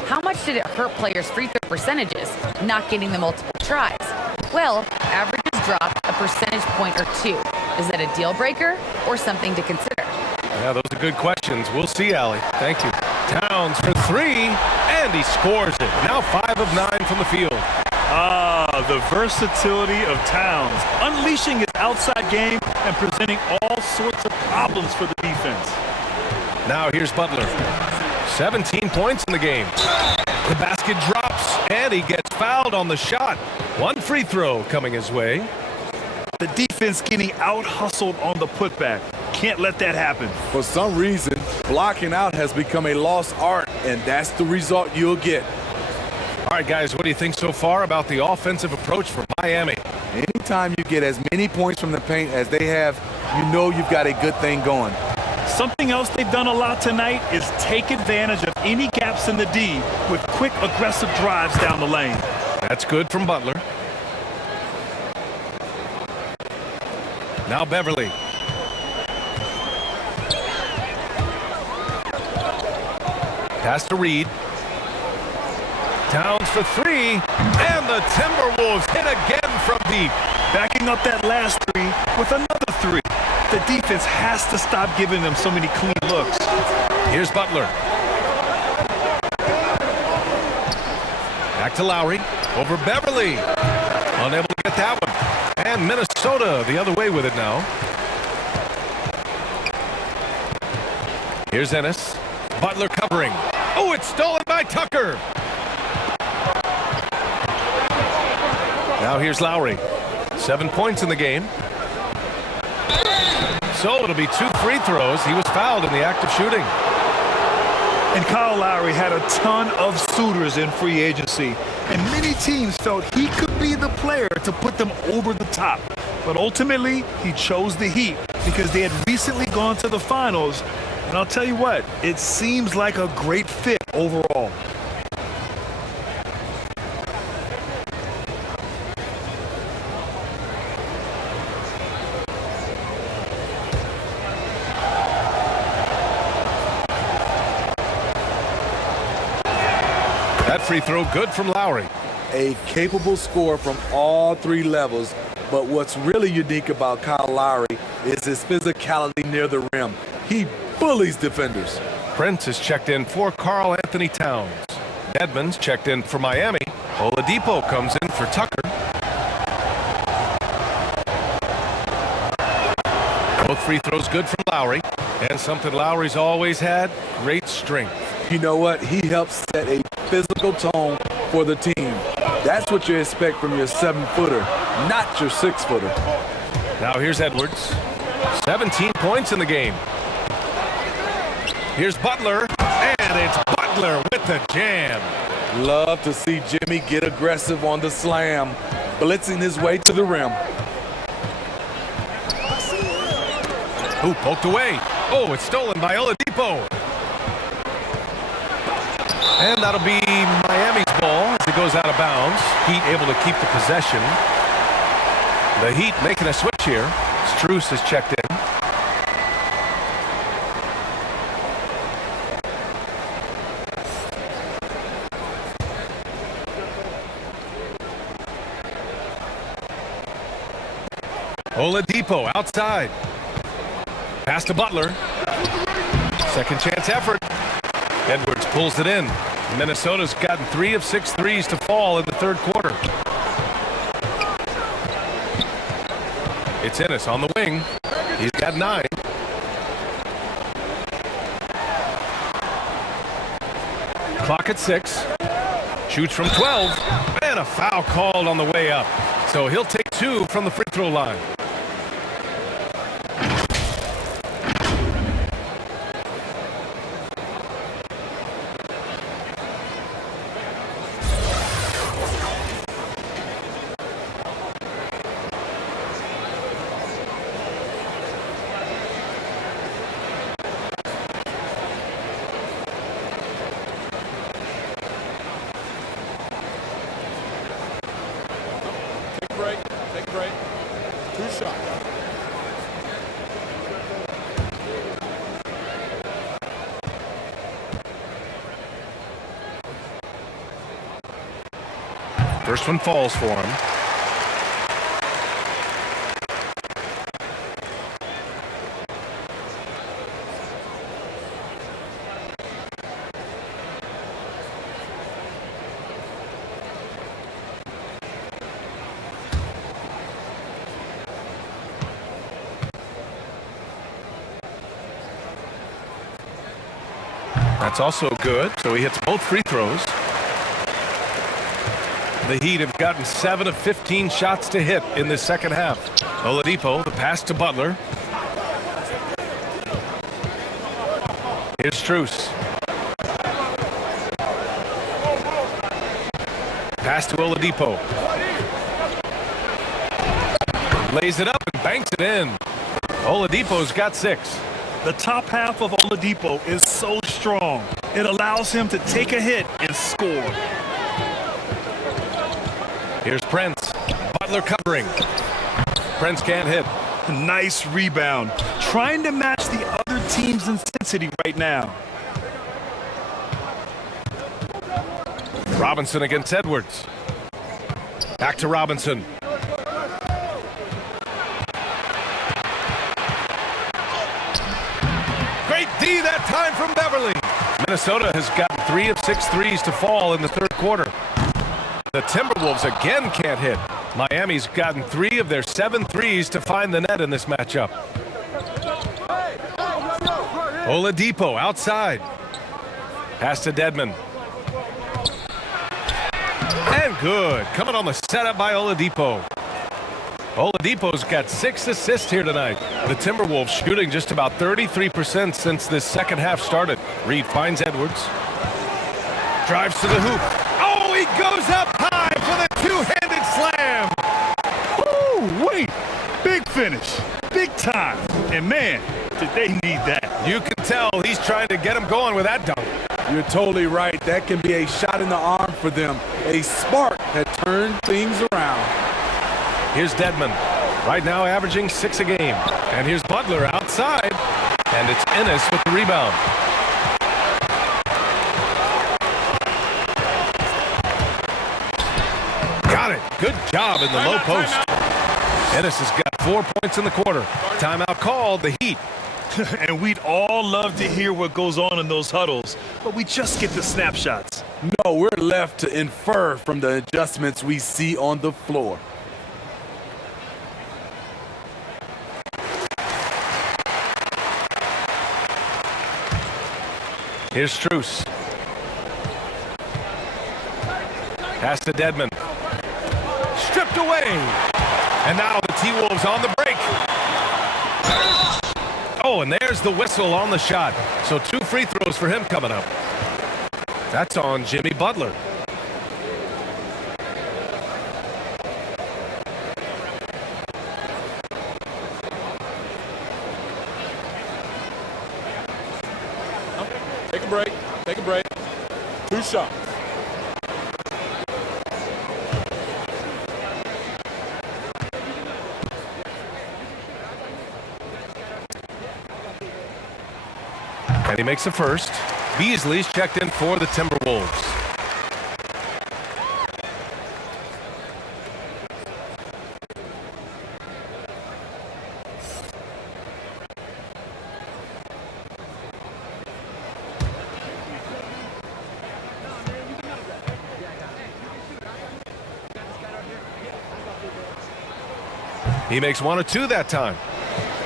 How much did it hurt players' free throw percentages, not getting the multiple tries? Well, averages dropped a percentage point or 2. Is that a deal breaker or something to consider? Yeah, those are good questions. We'll see, Allie. Thank you. Towns for 3, and he scores it. Now 5 of 9 from the field. The versatility of Towns, unleashing his outside game and presenting all sorts of problems for the defense. Now here's Butler. 17 points in the game. The basket drops, and he gets fouled on the shot. 1 free throw coming his way. The defense getting out-hustled on the putback. Can't let that happen. For some reason, blocking out has become a lost art, and that's the result you'll get. All right, guys, what do you think so far about the offensive approach for Miami? Anytime you get as many points from the paint as they have, you know you've got a good thing going. Something else they've done a lot tonight is take advantage of any gaps in the D with quick, aggressive drives down the lane. That's good from Butler. Now Beverly. Pass to Reed. Towns for 3, and the Timberwolves hit again from deep. Backing up that last 3 with another 3. The defense has to stop giving them so many clean looks. Here's Butler. Back to Lowry. Over Beverly. Unable to get that one. And Minnesota the other way with it now. Here's Ennis. Butler covering. Oh, it's stolen by Tucker. Now here's Lowry. 7 points in the game. So it'll be 2 free throws. He was fouled in the act of shooting. And Kyle Lowry had a ton of suitors in free agency, and many teams felt he could be the player to put them over the top. But ultimately, he chose the Heat because they had recently gone to the finals. And I'll tell you what, it seems like a great fit overall. That free throw good from Lowry. A capable scorer from all 3 levels, but what's really unique about Kyle Lowry is his physicality near the rim. He bullies defenders. Prince is checked in for Karl Anthony Towns. Edmonds checked in for Miami. Oladipo comes in for Tucker. Both free throws good from Lowry. And something Lowry's always had, great strength. You know what? He helps set a physical tone for the team. That's what you expect from your 7-footer, not your 6-footer. Now here's Edwards. 17 points in the game. Here's Butler, and it's Butler with the jam. Love to see Jimmy get aggressive on the slam, blitzing his way to the rim. Who poked away? Oh, it's stolen by Oladipo. And that'll be Miami's ball as it goes out of bounds. Heat able to keep the possession. The Heat making a switch here. Strus is checked in. Oladipo outside. Pass to Butler. Second chance effort. Edwards pulls it in. Minnesota's gotten 3 of 6 threes to fall in the third quarter. It's Ennis on the wing. He's got 9. Clock at 6. Shoots from 12. And a foul called on the way up. So he'll take 2 from the free throw line. Take a break. 2 shots. First one falls for him. That's also good, so he hits both free throws. The Heat have gotten 7 of 15 shots to hit in the second half. Oladipo, the pass to Butler. Here's Strus. Pass to Oladipo. Lays it up and banks it in. Oladipo's got 6. The top half of Oladipo is so strong. It allows him to take a hit and score. Here's Prince. Butler covering. Prince can't hit. Nice rebound. Trying to match the other team's intensity right now. Robinson against Edwards. Back to Robinson. Great D that time from Beverly. Minnesota has gotten 3 of 6 threes to fall in the third quarter. The Timberwolves again can't hit. Miami's gotten 3 of their 7 threes to find the net in this matchup. Oladipo outside. Pass to Dedmon. And good. Coming on the setup by Oladipo. Oladipo's got 6 assists here tonight. The Timberwolves shooting just about 33% since this second half started. Reed finds Edwards. Drives to the hoop. Oh, he goes up high for the two-handed slam. Ooh, wait. Big finish. Big time. And man, did they need that. You can tell he's trying to get him going with that dunk. You're totally right. That can be a shot in the arm for them. A spark that turned things around. Here's Dedmon. Right now averaging 6 a game. And here's Butler outside. And it's Ennis with the rebound. Got it. Good job in the low post. Ennis has got 4 points in the quarter. Timeout called. The Heat And we'd all love to hear what goes on in those huddles, but we just get the snapshots. No, we're left to infer from the adjustments we see on the floor. Here's Strus. Pass to Dedmon. Stripped away. And now the T-Wolves on the break. Oh, and there's the whistle on the shot. So 2 free throws for him coming up. That's on Jimmy Butler. Take a break. Take a break. 2 shots. And he makes the first. Beasley's checked in for the Timberwolves. He makes 1 of 2 that time.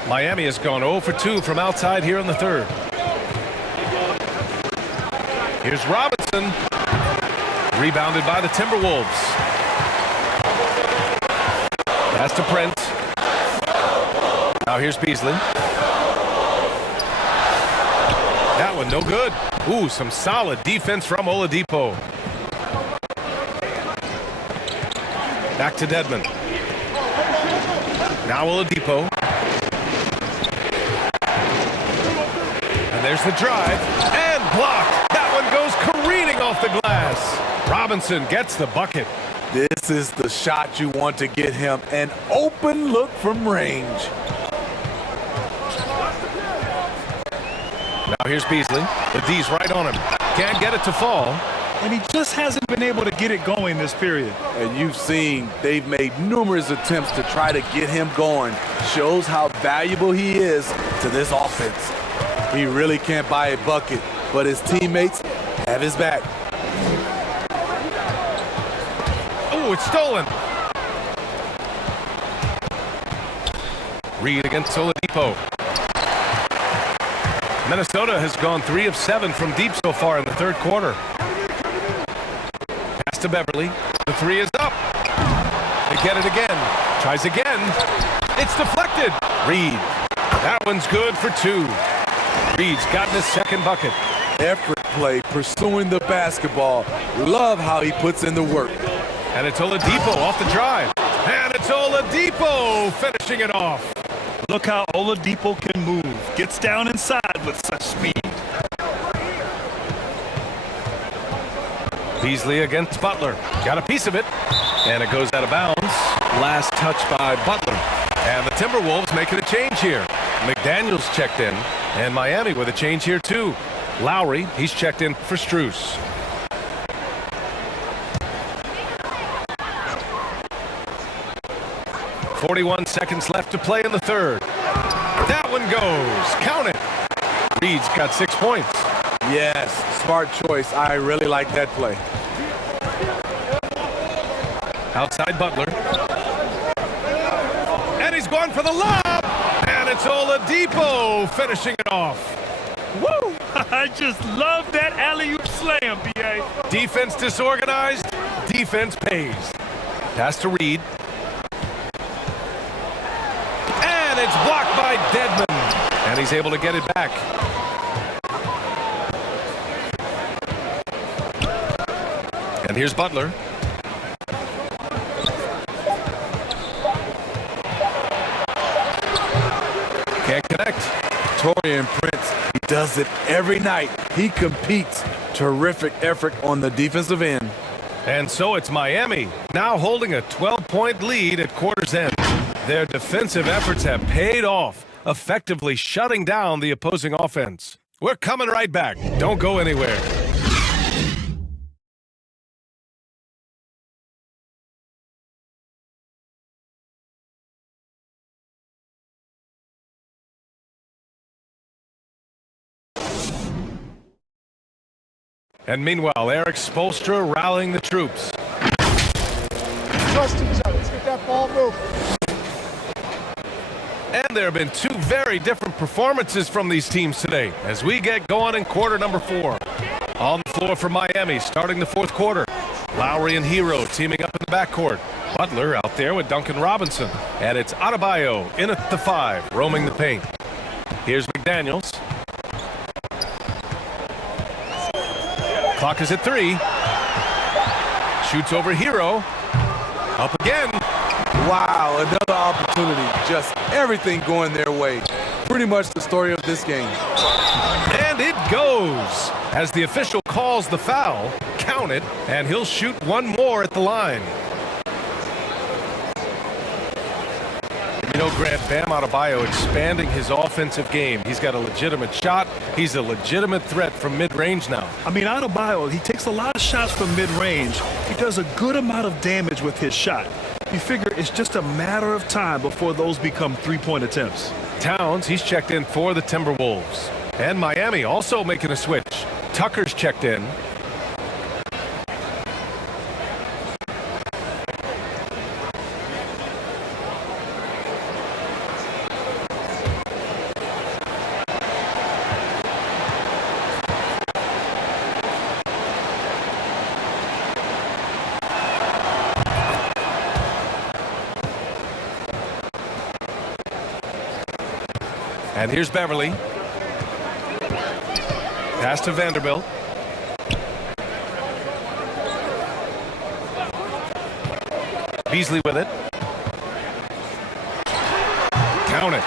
Miami has gone 0 for 2 from outside here in the third. Here's Robinson. Rebounded by the Timberwolves. Pass to Prince. Now here's Beasley. That one no good. Ooh, some solid defense from Oladipo. Back to Dedmon. Now Oladipo. And there's the drive. And blocked. That one goes careening off the glass. Robinson gets the bucket. This is the shot you want to get him. An open look from range. Now here's Beasley. The D's right on him. Can't get it to fall. And he just hasn't been able to get it going this period. And you've seen they've made numerous attempts to try to get him going. Shows how valuable he is to this offense. He really can't buy a bucket, but his teammates have his back. Oh, it's stolen. Reed against Oladipo. Minnesota has gone 3 of 7 from deep so far in the third quarter. Pass to Beverly. The 3 is up. They get it again. Tries again. It's deflected. Reed. That one's good for 2. Reed's gotten his second bucket. Effort play, pursuing the basketball. Love how he puts in the work. And it's Oladipo off the drive. And it's Oladipo finishing it off. Look how Oladipo can move. Gets down inside with such speed. Beasley against Butler. Got a piece of it. And it goes out of bounds. Last touch by Butler. And the Timberwolves making a change here. McDaniels checked in. And Miami with a change here too. Lowry, he's checked in for Strus. .41 seconds left to play in the third. That one goes. Count it. Reed's got 6 points. Yes, smart choice. I really like that play. Outside Butler. And he's going for the lob. And it's Oladipo finishing it off. Woo! I just love that alley-oop slam, B.A. Defense disorganized. Defense pays. Pass to Reed. And it's blocked by Dedmon. And he's able to get it back. And here's Butler. Can't connect. Torian Prince, he does it every night. He competes. Terrific effort on the defensive end. And so it's Miami, now holding a 12-point lead at quarter's end. Their defensive efforts have paid off, effectively shutting down the opposing offense. We're coming right back. Don't go anywhere. And meanwhile, Eric Spoelstra rallying the troops. Trust each other. Let's get that ball moving. And there have been two very different performances from these teams today as we get going in quarter number 4. On the floor for Miami, starting the fourth quarter. Lowry and Hero teaming up in the backcourt. Butler out there with Duncan Robinson. And it's Adebayo in at the 5, roaming the paint. Here's McDaniels. Clock is at 3. Shoots over Hero. Up again. Wow, another opportunity. Just everything going their way. Pretty much the story of this game. And it goes. As the official calls the foul, count it, and he'll shoot one more at the line. You know, Grant, Bam Adebayo expanding his offensive game. He's got a legitimate shot. He's a legitimate threat from mid-range now. I mean, Adebayo, he takes a lot of shots from mid-range. He does a good amount of damage with his shot. You figure it's just a matter of time before those become three-point attempts. Towns, he's checked in for the Timberwolves. And Miami also making a switch. Tucker's checked in. And here's Beverly. Pass to Vanderbilt. Beasley with it. Count it.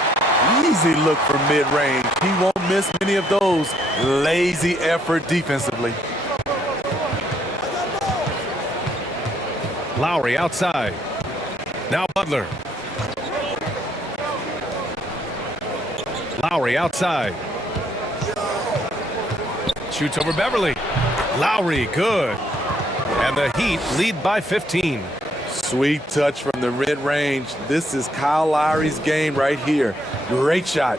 Easy look from mid-range. He won't miss many of those. Lazy effort defensively. Lowry outside. Now Butler. Lowry outside. Shoots over Beverly. Lowry, good. And the Heat lead by 15. Sweet touch from the mid-range. This is Kyle Lowry's game right here. Great shot.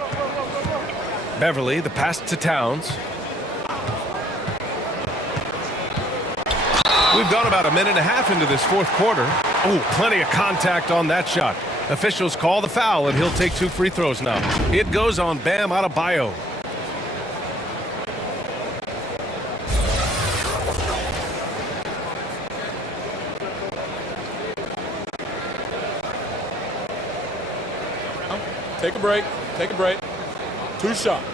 Beverly, the pass to Towns. We've gone about a minute and a half into this fourth quarter. Oh, plenty of contact on that shot. Officials call the foul, and he'll take 2 free throws now. It goes on Bam Adebayo. Take a break. Take a break. 2 shots.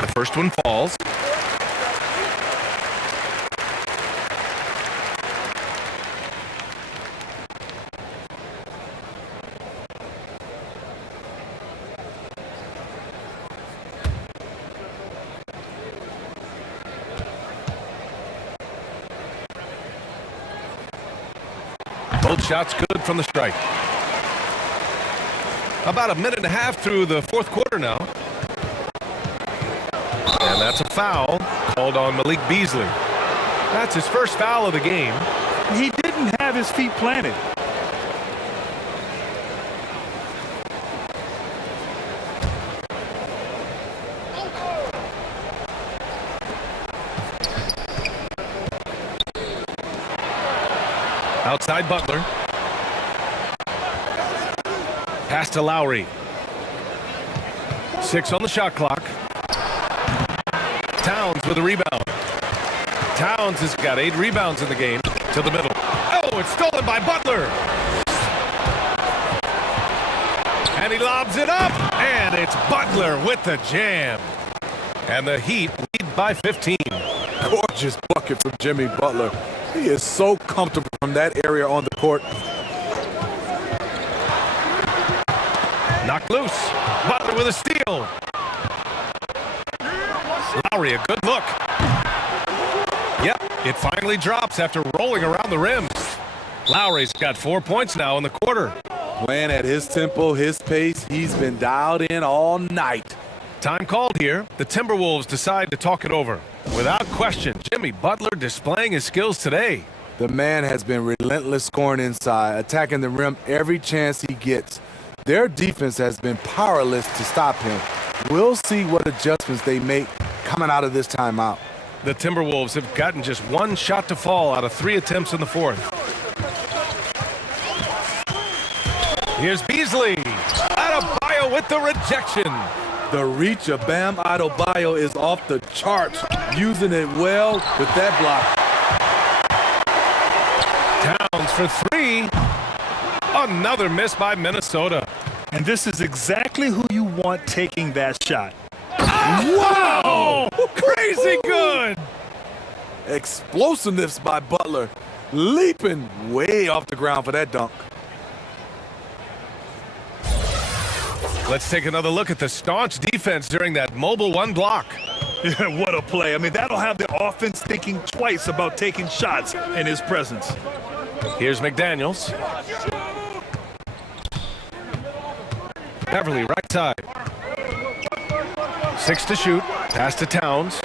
The first one falls. Both shots good from the strike. About a minute and a half through the fourth quarter now. And that's a foul called on Malik Beasley. That's his first foul of the game. He didn't have his feet planted. Outside Butler. Pass to Lowry. 6 on the shot clock. Towns with a rebound. Towns has got 8 rebounds in the game. To the middle. Oh, it's stolen by Butler. And he lobs it up. And it's Butler with the jam. And the Heat lead by 15. Gorgeous bucket from Jimmy Butler. He is so comfortable from that area on the court. Knocked loose. Butler with a steal. Lowry, a good look. Yep, it finally drops after rolling around the rim. Lowry's got 4 points now in the quarter. Playing at his tempo, his pace. He's been dialed in all night. Time called here. The Timberwolves decide to talk it over. Without question, Jimmy Butler displaying his skills today. The man has been relentless scoring inside, attacking the rim every chance he gets. Their defense has been powerless to stop him. We'll see what adjustments they make coming out of this timeout. The Timberwolves have gotten just one shot to fall out of 3 attempts in the fourth. Here's Beasley. Adebayo with the rejection. The reach of Bam Adebayo is off the charts, using it well with that block. Towns for 3. Another miss by Minnesota. And this is exactly who you want taking that shot. Wow! Crazy good! Explosiveness by Butler, leaping way off the ground for that dunk. Let's take another look at the staunch defense during that mobile 1 block. What a play. I mean, that'll have the offense thinking twice about taking shots in his presence. Here's McDaniels. Beverly, right side. 6 to shoot. Pass to Towns.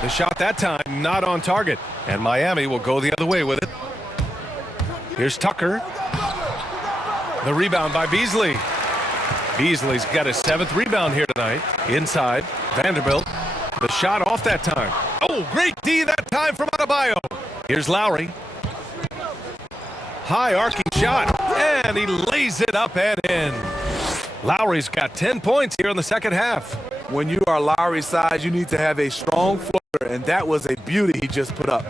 The shot that time not on target. And Miami will go the other way with it. Here's Tucker. The rebound by Beasley. Beasley's got his 7th rebound here tonight. Inside. Vanderbilt. The shot off that time. Oh, great D that time from Adebayo. Here's Lowry. High arcing shot, and he lays it up and in. Lowry's got 10 points here in the second half. When you are Lowry's size, you need to have a strong floater, and that was a beauty he just put up.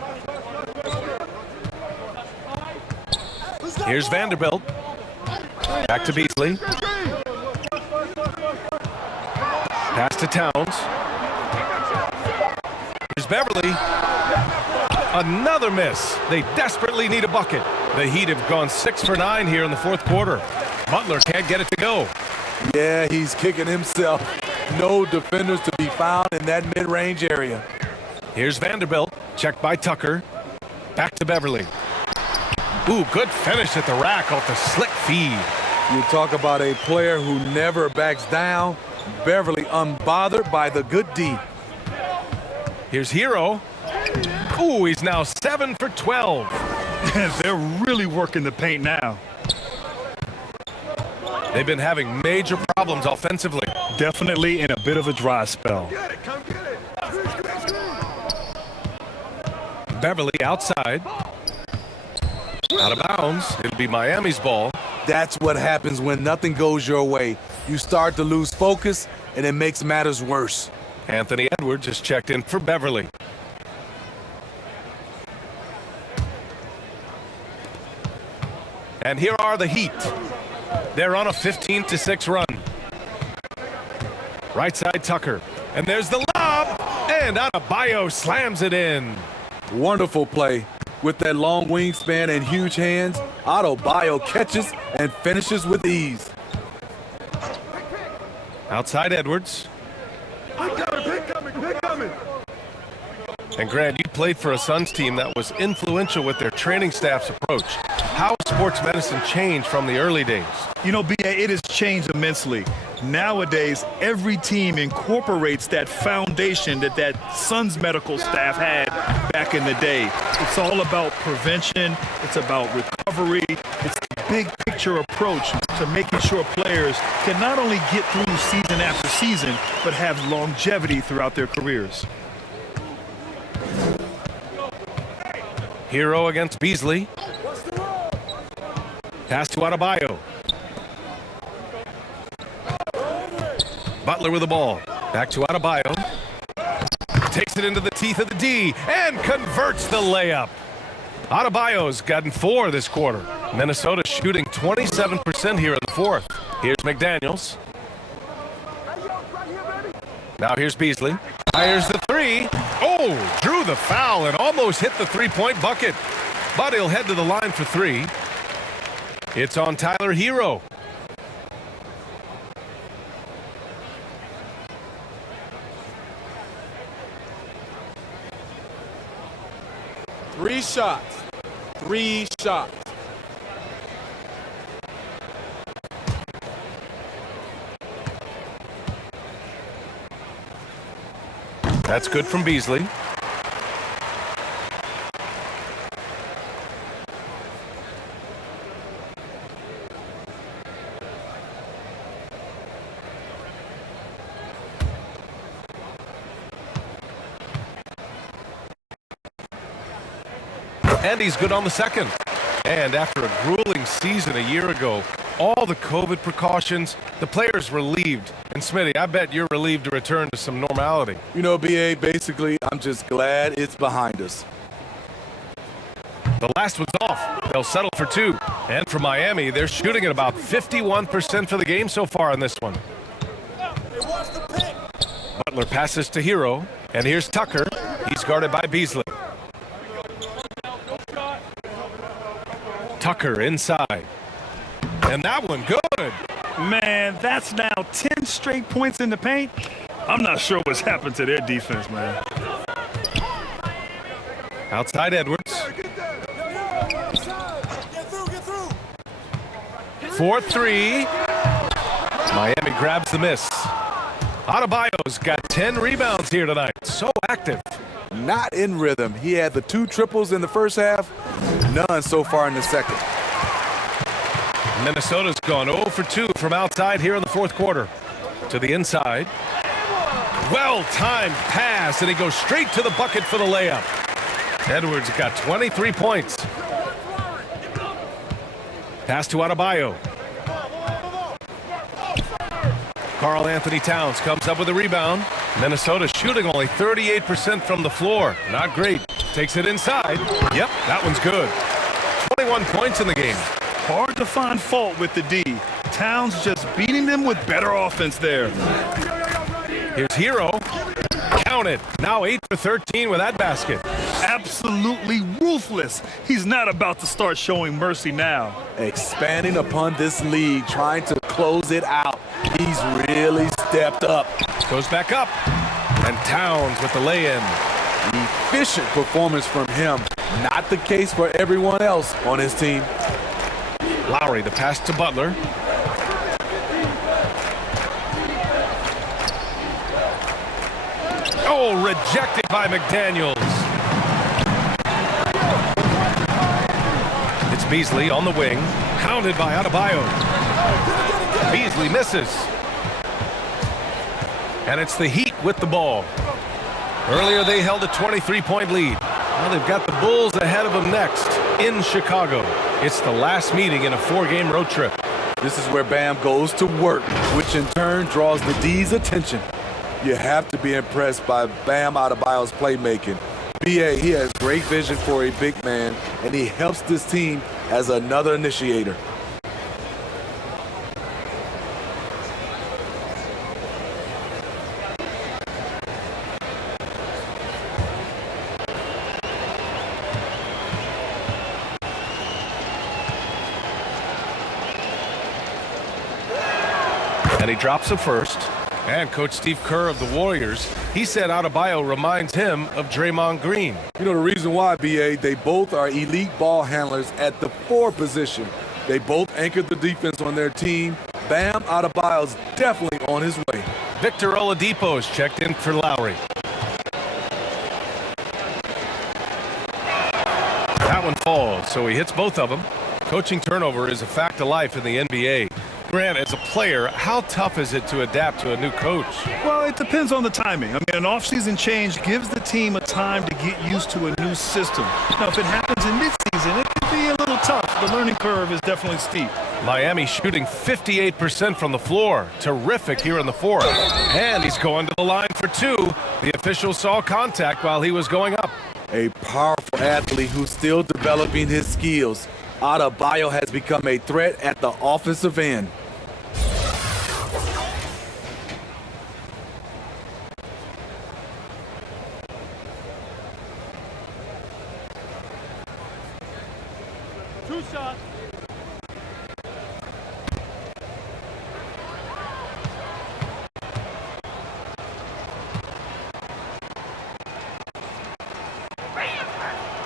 Here's Vanderbilt. Back to Beasley. Pass to Towns. Here's Beverly. Another miss. They desperately need a bucket. The Heat have gone 6 for 9 here in the fourth quarter. Butler can't get it to go. Yeah, he's kicking himself. No defenders to be found in that mid-range area. Here's Vanderbilt. Checked by Tucker. Back to Beverly. Ooh, good finish at the rack off the slick feed. You talk about a player who never backs down. Beverly unbothered by the good D. Here's Hero. Ooh, he's now 7 for 12. They're really working the paint now. They've been having major problems offensively. Definitely in a bit of a dry spell. Beverly outside. Out of bounds. It'll be Miami's ball. That's what happens when nothing goes your way. You start to lose focus, and it makes matters worse. Anthony Edwards has checked in for Beverly. And here are the Heat. They're on a 15-6 run. Right side Tucker. And there's the lob. And Adebayo slams it in. Wonderful play. With that long wingspan and huge hands, Adebayo catches and finishes with ease. Outside Edwards. And Grant, you played for a Suns team that was influential with their training staff's approach. How has sports medicine changed from the early days? You know, B.A., it has changed immensely. Nowadays, every team incorporates that foundation that Suns medical staff had back in the day. It's all about prevention. It's about recovery. It's a big picture approach to making sure players can not only get through season after season, but have longevity throughout their careers. Hero against Beasley. Pass to Adebayo. Butler with the ball. Back to Adebayo. Takes it into the teeth of the D and converts the layup. Adebayo's gotten 4 this quarter. Minnesota shooting 27% here in the fourth. Here's McDaniels. Now here's Beasley. Fires the 3. Oh, drew the foul and almost hit the 3-point bucket. But he'll head to the line for 3. It's on Tyler Hero. Three shots. 3 shots. That's good from Beasley. And he's good on the second. And after a grueling season a year ago, all the COVID precautions, the players relieved. And Smitty, I bet you're relieved to return to some normality. You know, BA, basically, I'm just glad it's behind us. The last one's off. They'll settle for two. And for Miami, they're shooting at about 51% for the game so far on this one. Butler passes to Hero. And here's Tucker. He's guarded by Beasley. Tucker inside. And that one good. Man, that's now 10 straight points in the paint. I'm not sure what's happened to their defense, man. Outside Edwards. 4-3. Miami grabs the miss. Adebayo's got 10 rebounds here tonight. So active. Not in rhythm. He had the 2 triples in the first half, none so far in the second. Minnesota's gone 0 for 2 from outside here in the fourth quarter. To the inside. Well-timed pass, and he goes straight to the bucket for the layup. Edwards got 23 points. Pass to Adebayo. Karl Anthony Towns comes up with a rebound. Minnesota shooting only 38% from the floor. Not great. Takes it inside. Yep, that one's good. 21 points in the game. Hard to find fault with the D. Towns just beating them with better offense there. Here's Hero. Count it. Now 8 for 13 with that basket. Absolutely ruthless. He's not about to start showing mercy now. Expanding upon this lead, trying to close it out. He's really stepped up. Goes back up. And Towns with the lay-in. Efficient performance from him. Not the case for everyone else on his team. Lowry, the pass to Butler. Oh, rejected by McDaniels. It's Beasley on the wing. Counted by Adebayo. Beasley misses. And it's the Heat with the ball. Earlier they held a 23-point lead. Now they've got the Bulls ahead of them next in Chicago. It's the last meeting in a 4-game road trip. This is where Bam goes to work, which in turn draws the D's attention. You have to be impressed by Bam Adebayo's playmaking. BA, he has great vision for a big man, and he helps this team as another initiator. And he drops a first. And Coach Steve Kerr of the Warriors, he said Adebayo reminds him of Draymond Green. You know the reason why, BA, they both are elite ball handlers at the 4 position. They both anchored the defense on their team. Bam Adebayo's definitely on his way. Victor Oladipo is checked in for Lowry. That one falls, so he hits both of them. Coaching turnover is a fact of life in the NBA. Grant, as a player, how tough is it to adapt to a new coach? Well, it depends on the timing. I mean, an offseason change gives the team a time to get used to a new system. Now, if it happens in midseason, it can be a little tough. The learning curve is definitely steep. Miami shooting 58% from the floor. Terrific here in the fourth. And he's going to the line for 2. The official saw contact while he was going up. A powerful athlete who's still developing his skills. Adebayo has become a threat at the offensive end. Two shots.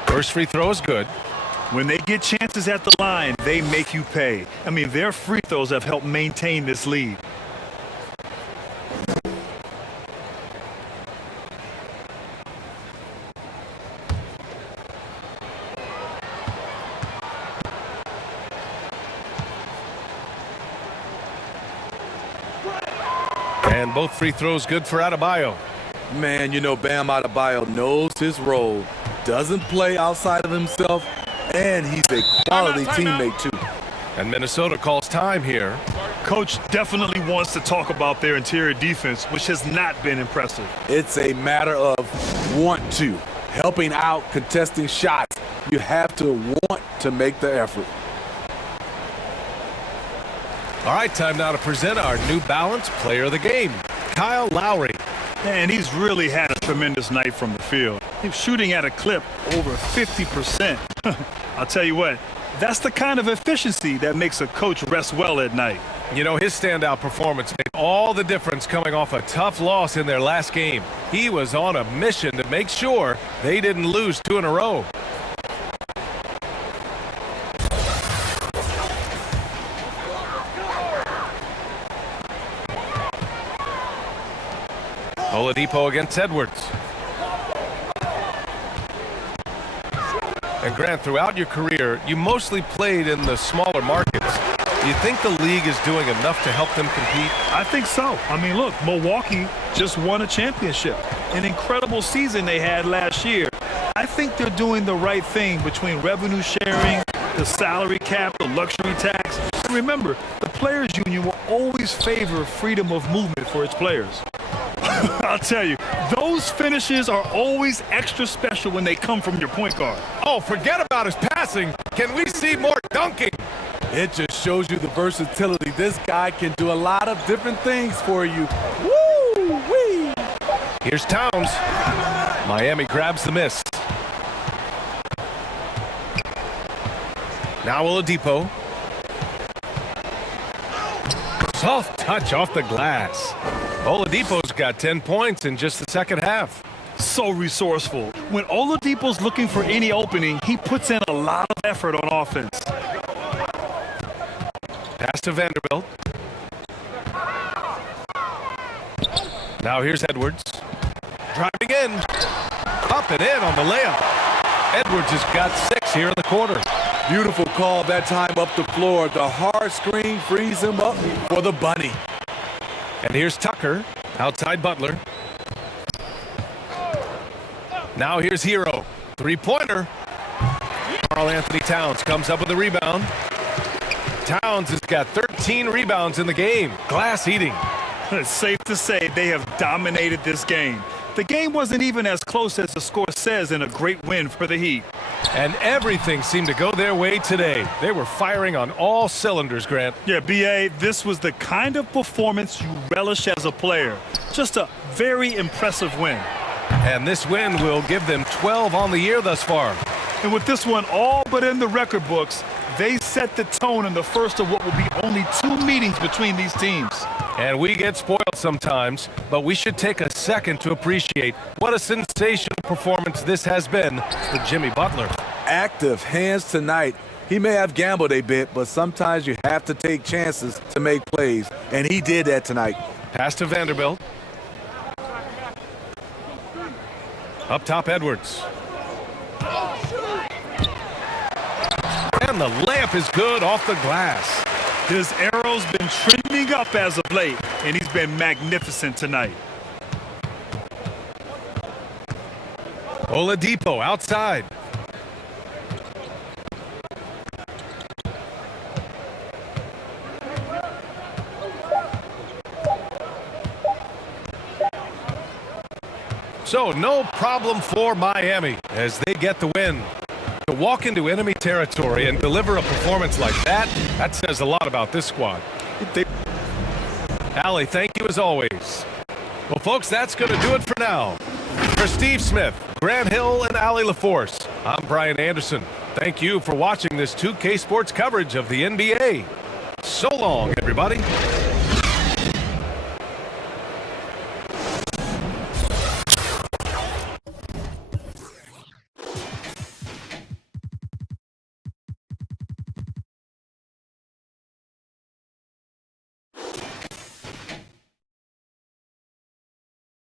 First free throw is good. When they get chances at the line, they make you pay. I mean, their free throws have helped maintain this lead. And both free throws good for Adebayo. Man, you know Bam Adebayo knows his role, doesn't play outside of himself, and he's a quality teammate too. And Minnesota calls time here. Coach definitely wants to talk about their interior defense, which has not been impressive. It's a matter of want to, helping out, contesting shots. You have to want to make the effort. All right, time now to present our New Balance Player of the Game, Kyle Lowry. And he's really had a tremendous night from the field. He's shooting at a clip over 50%. I'll tell you what, that's the kind of efficiency that makes a coach rest well at night. You know, his standout performance made all the difference coming off a tough loss in their last game. He was on a mission to make sure they didn't lose 2 in a row. Oladipo against Edwards. And Grant, throughout your career, you mostly played in the smaller markets. Do you think the league is doing enough to help them compete? I think so. I mean, look, Milwaukee just won a championship. An incredible season they had last year. I think they're doing the right thing between revenue sharing, the salary cap, the luxury tax. And remember, the players union will always favor freedom of movement for its players. I'll tell you, those finishes are always extra special when they come from your point guard. Oh, forget about his passing. Can we see more dunking? It just shows you the versatility. This guy can do a lot of different things for you. Woo-wee! Here's Towns. Miami grabs the miss. Now Oladipo. Soft touch off the glass. Oladipo's got 10 points in just the second half. So resourceful. When Oladipo's looking for any opening, he puts in a lot of effort on offense. Pass to Vanderbilt. Now here's Edwards. Driving in. Up and in on the layup. Edwards has got 6 here in the quarter. Beautiful call that time up the floor. The hard screen frees him up for the bunny. And here's Tucker outside Butler. Now here's Hero. 3-pointer. Karl-Anthony Towns comes up with a rebound. Towns has got 13 rebounds in the game. Glass eating. It's safe to say they have dominated this game. The game wasn't even as close as the score says in a great win for the Heat. And everything seemed to go their way today. They were firing on all cylinders, Grant. Yeah, B.A., this was the kind of performance you relish as a player. Just a very impressive win. And this win will give them 12 on the year thus far. And with this one all but in the record books, they set the tone in the first of what will be only 2 meetings between these teams. And we get spoiled sometimes, but we should take a second to appreciate what a sensational performance this has been for Jimmy Butler. Active hands tonight. He may have gambled a bit, but sometimes you have to take chances to make plays, and he did that tonight. Pass to Vanderbilt. Up top, Edwards. And the layup is good off the glass. His arrow's been trending up as of late, and he's been magnificent tonight. Oladipo outside. So no problem for Miami as they get the win. To walk into enemy territory and deliver a performance like that, that says a lot about this squad. Allie, thank you as always. Well, folks, that's going to do it for now. For Steve Smith, Grant Hill, and Allie LaForce, I'm Brian Anderson. Thank you for watching this 2K Sports coverage of the NBA. So long, everybody.